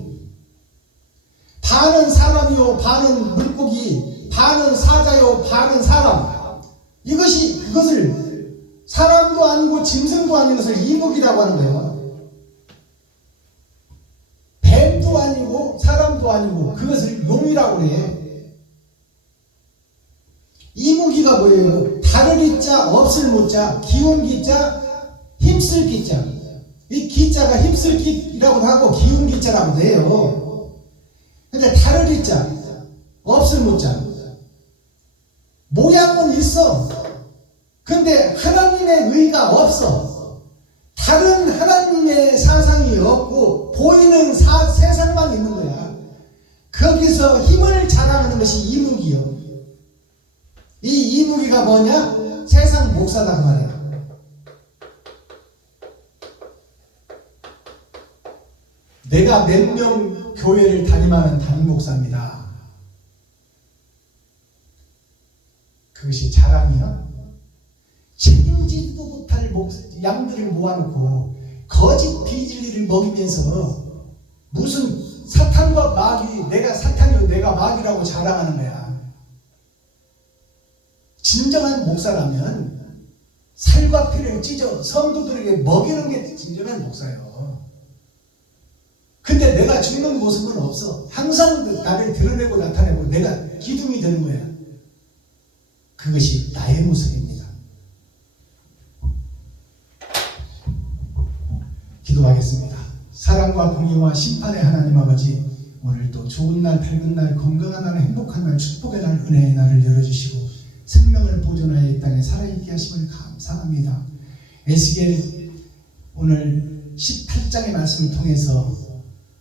반은 사람이요, 반은 물고기, 반은 사자요, 반은 사람. 그것을 사람도 아니고 짐승도 아닌 것을 이묵이라고 하는 거예요. 뱀도 아니고 사람도 아니고 그것을 용이라고 그래. 이무기가 뭐예요? 다를 이자, 없을 못자, 기운 기자, 힘쓸 기자. 이 기자가 힘쓸 기라고 하고 기운 기자라고 해요. 근데 다를 이자, 없을 못자. 모양은 있어. 근데 하나님의 의가 없어. 다른 하나님의 사상이 없고 보이는 세상만 있는 거야. 거기서 힘을 자랑하는 것이 이무기요. 이 이무기가 뭐냐? 세상 목사다 그 말이야. 내가 몇 명 교회를 담임하는 담임 목사입니다. 그것이 자랑이야? 책임지지도 못할 양들을 모아놓고 거짓 비진리를 먹이면서 무슨 사탄과 마귀, 내가 사탄이고 내가 마귀라고 자랑하는 거야. 진정한 목사라면 살과 피를 찢어 성도들에게 먹이는 게 진정한 목사예요. 근데 내가 죽는 모습은 없어. 항상 나를 드러내고 나타내고 내가 기둥이 되는 거야. 그것이 나의 모습입니다. 기도하겠습니다. 사랑과 공의와 심판의 하나님 아버지, 오늘도 좋은 날, 밝은 날, 건강한 날, 행복한 날, 축복의 날, 은혜의 날을 열어주시고 생명을 보존하여 이 땅에 살아있게 하심을 감사합니다. 에스겔 오늘 18장의 말씀을 통해서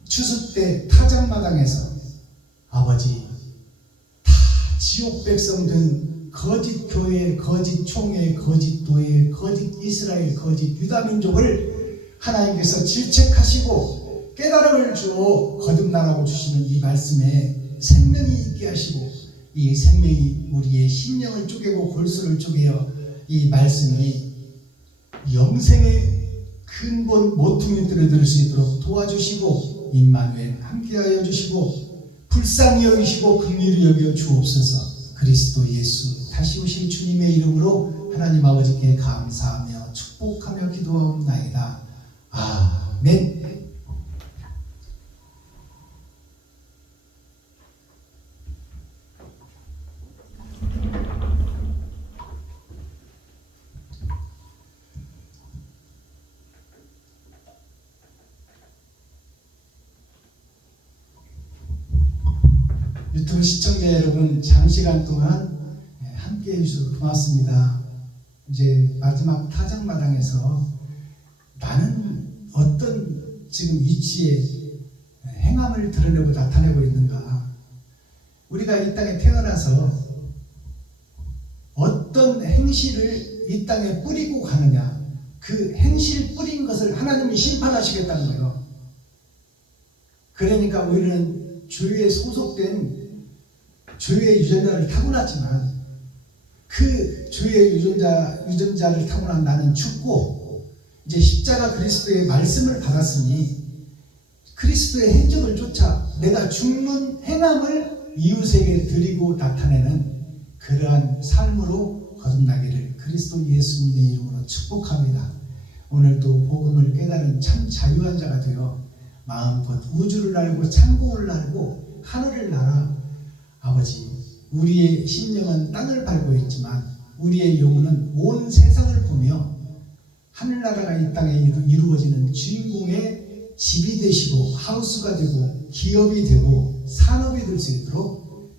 추수 때 타작마당에서 아버지 다 지옥 백성 된 거짓 교회, 거짓 총회, 거짓 도회, 거짓 이스라엘, 거짓 유다 민족을 하나님께서 질책하시고 깨달음을 주어 거듭나라고 주시는 이 말씀에 생명이 있게 하시고 이 생명이 우리의 심령을 쪼개고 골수를 쪼개어 이 말씀이 영생의 근본 모퉁이들을 들을 수 있도록 도와주시고 임마누엘 함께하여 주시고 불쌍히 여기시고 긍휼히 여겨 주옵소서. 그리스도 예수 다시 오실 주님의 이름으로 하나님 아버지께 감사하며 축복하며 기도하옵나이다. 아멘. 유튜브 시청자 여러분, 장시간 동안 함께 해주셔서 고맙습니다. 이제 마지막 타작마당에서 나는 어떤 지금 위치에 행함을 드러내고 나타내고 있는가, 우리가 이 땅에 태어나서 어떤 행실을 이 땅에 뿌리고 가느냐, 그 행실 뿌린 것을 하나님이 심판하시겠다는 거예요. 그러니까 우리는 교회에 소속된 교회의 유전자를 타고났지만 그 교회의 유전자를 타고난 나는 죽고 이제 십자가 그리스도의 말씀을 받았으니 그리스도의 행적을 쫓아 내가 죽는 행함을 이웃에게 드리고 나타내는 그러한 삶으로 거듭나기를 그리스도 예수님의 이름으로 축복합니다. 오늘도 복음을 깨달은 참 자유한 자가 되어 마음껏 우주를 알고 창공을 알고 하늘을 날아 아버지, 우리의 심령은 땅을 밟고 있지만 우리의 영혼은 온 세상을 보며 하늘나라가 이 땅에 이루어지는 주인공의 집이 되시고 하우스가 되고 기업이 되고 산업이 될 수 있도록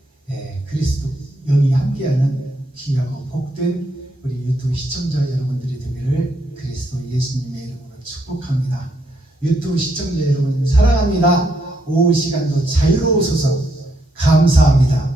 그리스도 영이 함께하는 귀하고 복된 우리 유튜브 시청자 여러분들이 되기를 그리스도 예수님의 이름으로 축복합니다. 유튜브 시청자 여러분 사랑합니다. 오후 시간도 자유로우소서. 감사합니다.